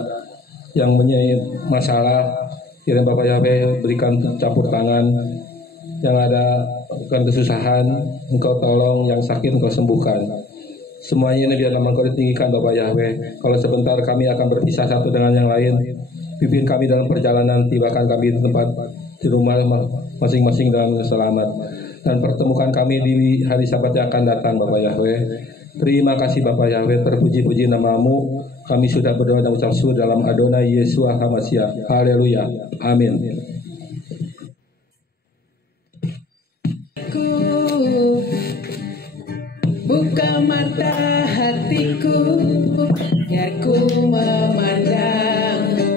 yang mempunyai masalah. Kiranya Bapak Yahweh berikan campur tangan, yang ada bukan kesusahan Engkau tolong, yang sakit Engkau sembuhkan. Semuanya ini biar nama Engkau ditinggikan Bapak Yahweh. Kalau sebentar kami akan berpisah satu dengan yang lain, pimpin kami dalam perjalanan, tibakan kami di tempat di rumah masing-masing dalam selamat, dan pertemukan kami di hari Sabat yang akan datang Bapak Yahweh. Terima kasih Bapak Yahweh, terpuji-puji nama-Mu. Kami sudah berdoa dan ucap syukur dalam Adonai Yesua HaMashiach. Haleluya. Amin. Buka mata hatiku, biar ku memandangmu.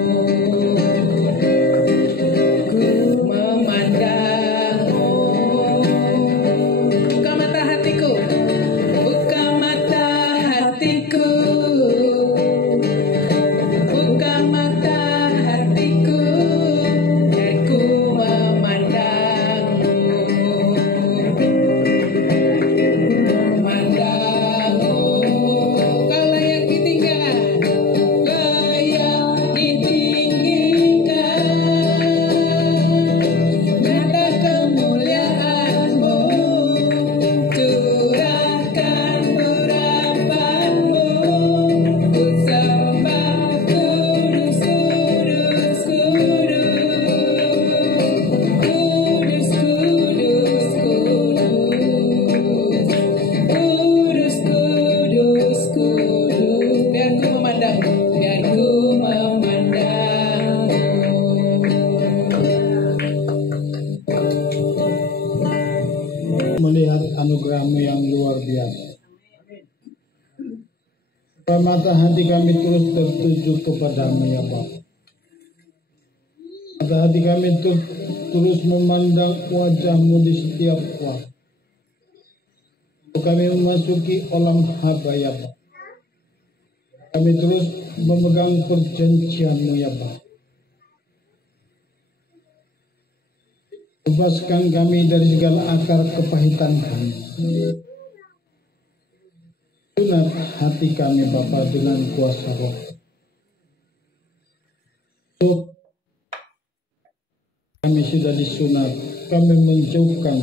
Ku memandangmu. Buka mata hatiku, buka mata hatiku. Buka mata hatiku, biar ku memandangmu. Melihat anugerah-Mu yang luar biasa. Mata hati kami terus tertuju kepadamu ya Bapa. Mata hati kami terus memandang wajah-Mu di setiap waktu. Kami memasuki alam haba ya Bapa. Kami terus memegang perjanjian-Mu ya Bapa. Bebaskan kami dari segala akar kepahitan kami. Sunat hati kami Bapa dengan kuasa Roh. Kami sudah disunat, kami menjauhkan.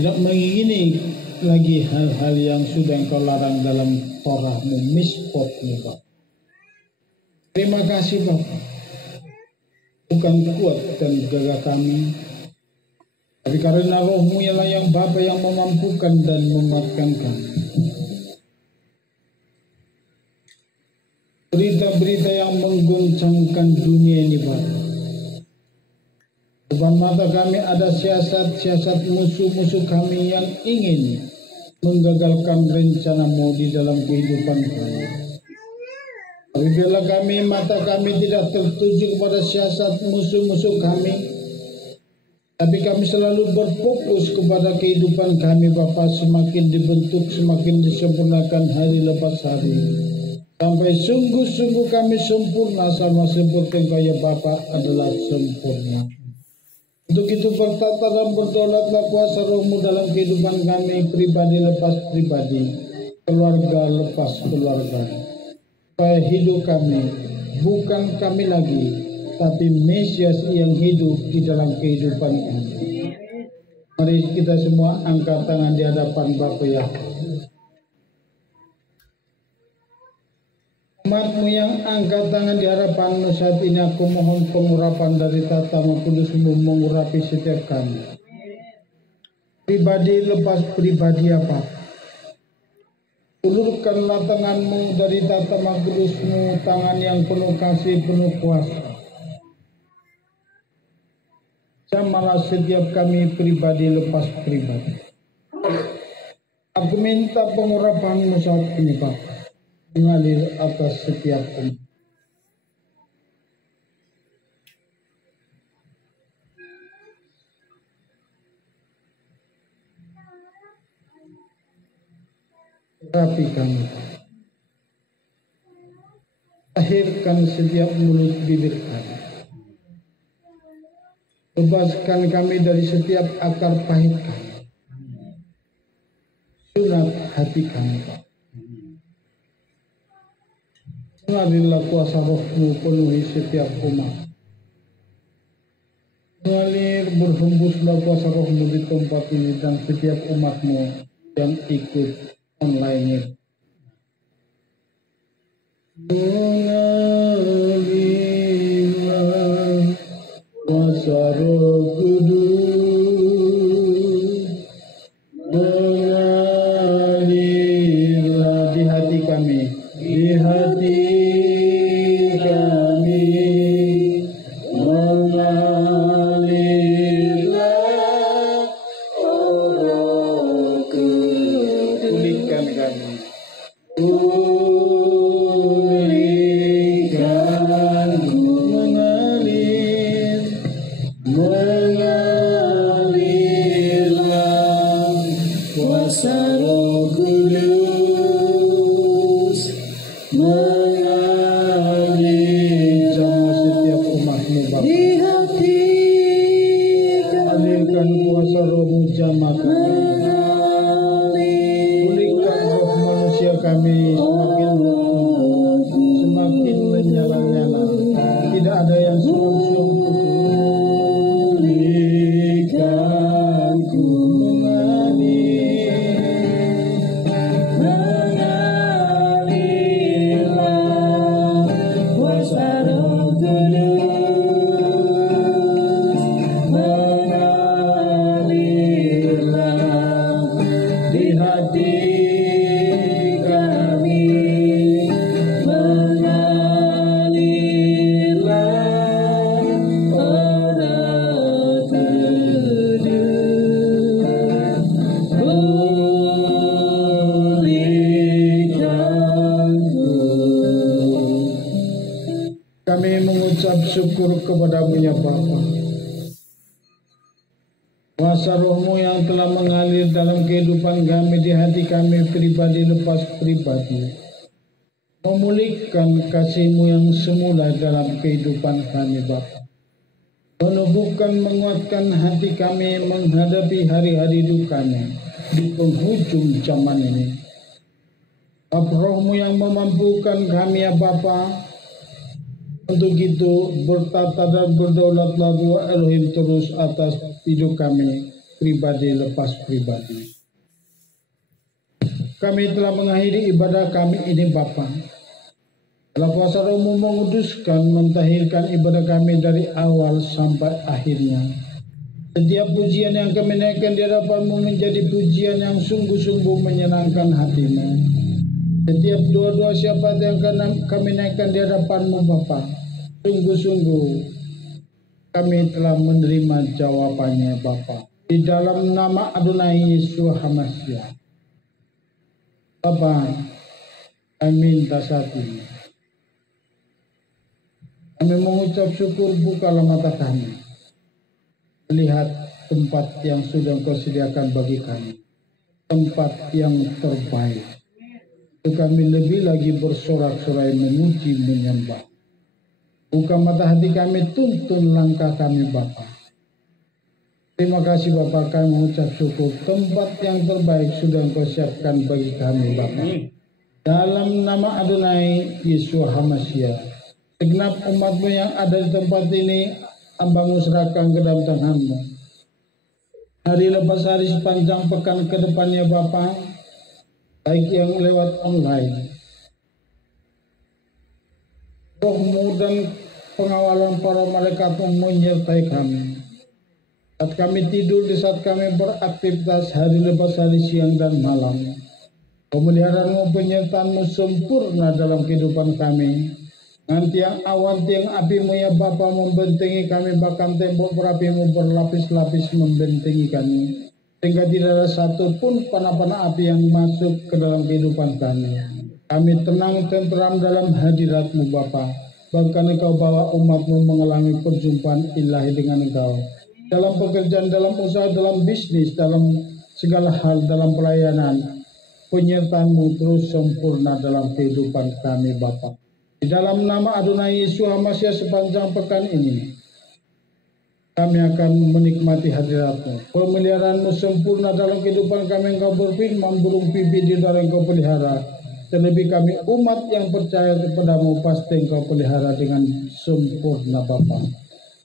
Tidak mengingini lagi hal-hal yang sudah Engkau larang dalam Torah-Mu, mispot-Mu Bapa. Terima kasih Bapa. Bukan kuat dan gagah kami, tapi karena Roh-Mu ialah yang Bapa yang memampukan dan menguatkan kami. Berita-berita yang menggoncangkan dunia ini Bapa. Depan mata kami ada siasat-siasat musuh-musuh kami yang ingin menggagalkan rencana-Mu di dalam kehidupan kami. Tapi biarlah kami, mata kami tidak tertuju kepada siasat musuh-musuh kami, tapi kami selalu berfokus kepada kehidupan kami Bapa, semakin dibentuk, semakin disempurnakan hari lepas hari, sampai sungguh-sungguh kami sempurna sama seperti Engkau ya Bapa adalah sempurna. Untuk itu bertata dan berdaulatlah kuasa Roh-Mu dalam kehidupan kami, pribadi lepas pribadi, keluarga lepas keluarga. Supaya hidup kami bukan kami lagi, tapi Mesias yang hidup di dalam kehidupan kami. Mari kita semua angkat tangan di hadapan Bapa ya. Umat-Mu yang angkat tangan di hadapan-Mu saat ini, aku mohon pengurapan dari tata-Mu kudus-Mu mengurapi setiap kami. Pribadi lepas pribadi apa? Ulurkanlah tangan-Mu dari tata kudus-Mu, tangan yang penuh kasih, penuh kuasa. Jamalah setiap kami pribadi lepas pribadi. Aku minta pengurapan-Mu saat ini Bapa, mengalir atas setiap umat. Rapi kami, akhirkan setiap mulut bibir kami, bebaskan kami dari setiap akar pahit kami, sunat hati kami Pak. Mengalirlah kuasa Roh-Mu penuhi setiap umat. Mengalir berhembuslah kuasa Roh-Mu di tempat ini dan setiap umat-Mu yang ikut online ini. Mengalirlah kuasa Roh Kudus, mengalirlah Kami mengucap syukur kepadamu ya Bapa. Kuasa rohmu yang telah mengalir dalam kehidupan kami, di hati kami pribadi lepas pribadi, memulihkan kasih-Mu yang semula dalam kehidupan kami Bapa. Menumbuhkan, menguatkan hati kami menghadapi hari-hari hidup kami di penghujung zaman ini. Roh-Mu yang memampukan kami ya Bapa. Untuk itu bertata dan berdaulatlah Tuhan Elohim terus atas hidup kami pribadi lepas pribadi. Kami telah mengakhiri ibadah kami ini Bapa. Dalam kuasa Roh-Mu menguduskan, mentahirkan ibadah kami dari awal sampai akhirnya. Setiap pujian yang kami naikkan di hadapan-Mu menjadi pujian yang sungguh-sungguh menyenangkan hati-Mu. Setiap doa-doa syafaat yang kami naikkan di hadapan-Mu Bapa, sungguh-sungguh kami telah menerima jawabannya Bapa. Di dalam nama Adonai Yesus HaMashiach. Bapa, kami minta saat ini. Kami mengucap syukur, bukalah mata kami. Melihat tempat yang sudah Engkau sediakan bagi kami. Tempat yang terbaik. Kami lebih lagi bersorak-sorai memuji menyembah. Buka mata hati kami, tuntun langkah kami Bapa. Terima kasih Bapa, kami mengucap syukur. Tempat yang terbaik sudah Engkau siapkan bagi kami Bapa. Dalam nama Adonai Yesus HaMashiach, segenap umat-Mu yang ada di tempat ini, hamba-Mu serahkan ke dalam tangan-Mu. Hari lepas hari sepanjang pekan ke depannya Bapa, baik yang lewat online, Roh-Mu dan pengawalan para malaikat-Mu menyertai kami. Saat kami tidur, di saat kami beraktivitas hari lepas hari, siang dan malam, pemeliharaan-Mu, penyertaan-Mu sempurna dalam kehidupan kami. Nanti yang awan, tiang api-Mu ya Bapa membentengi kami, bahkan tembok berapi-Mu berlapis-lapis membentengi kami. Sehingga tidak ada satupun panah-panah api yang masuk ke dalam kehidupan kami. Kami tenang tenteram dalam hadirat-Mu Bapa. Bahkan Engkau bawa umat-Mu mengalami perjumpaan ilahi dengan Engkau. Dalam pekerjaan, dalam usaha, dalam bisnis, dalam segala hal, dalam pelayanan. Penyertaan-Mu terus sempurna dalam kehidupan kami Bapa. Di dalam nama Adonai Yesus HaMashiach sepanjang pekan ini, kami akan menikmati hadirat-Mu. Pemeliharaan-Mu sempurna dalam kehidupan kami. Engkau berfirman, burung pipit di dalam Engkau pelihara. Terlebih kami umat yang percaya kepada-Mu, pasti Engkau pelihara dengan sempurna Bapa.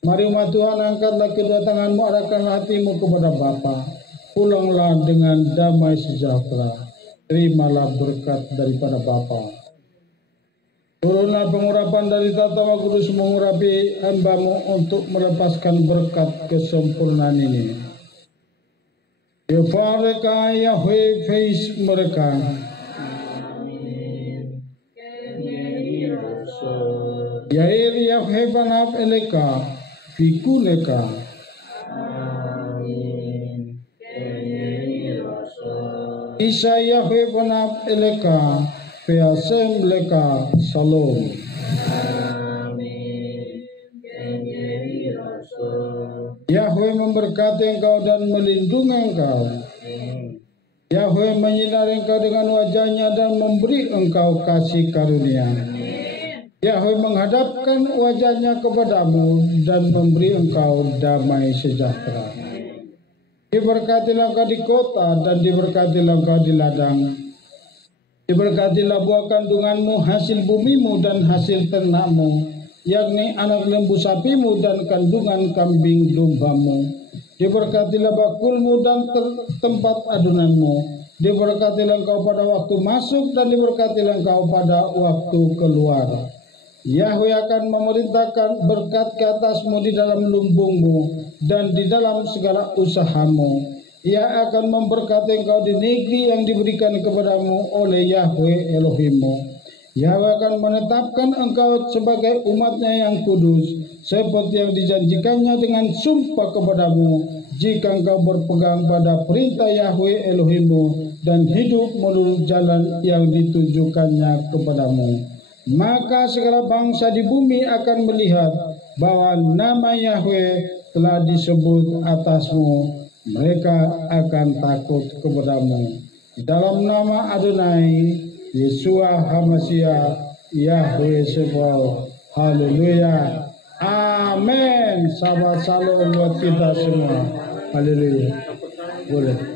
Mari umat Tuhan, angkatlah kedua tangan-Mu, arahkanlah hati-Mu kepada Bapa. Pulanglah dengan damai sejahtera. Terimalah berkat daripada Bapa. Turunlah pengurapan dari Tata Kudus mengurapi hamba-Mu untuk melepaskan berkat kesempurnaan ini. Yefareka Yahweh face mereka. Yair Yahweh banaf eleka fikuneka. Isa Yahweh banaf eleka Peasem leka salom. Yahweh memberkati engkau dan melindungi engkau. Yahweh menyinari engkau dengan wajahnya dan memberi engkau kasih karunia. Yahweh menghadapkan wajahnya kepadamu dan memberi engkau damai sejahtera. Diberkatilah engkau di kota dan diberkatilah engkau di ladang. Diberkatilah buah kandunganmu, hasil bumimu dan hasil ternakmu, yakni anak lembu sapimu dan kandungan kambing dombamu. Diberkatilah bakulmu dan tempat adunanmu. Diberkatilah engkau pada waktu masuk dan diberkatilah engkau pada waktu keluar. Yahweh akan memerintahkan berkat ke atasmu di dalam lumbungmu dan di dalam segala usahamu. Ia akan memberkati engkau di negeri yang diberikan kepadamu oleh Yahweh Elohimmu. Yahweh akan menetapkan engkau sebagai umatnya yang kudus, seperti yang dijanjikannya dengan sumpah kepadamu, jika engkau berpegang pada perintah Yahweh Elohimmu dan hidup menurut jalan yang ditunjukkannya kepadamu. Maka segala bangsa di bumi akan melihat bahwa nama Yahweh telah disebut atasmu, mereka akan takut kepadamu. Dalam nama Adonai Yeshua HaMashiach Yahweh Sebaot. Haleluya. Amin. Sahabat salam buat kita semua. Haleluya. Boleh.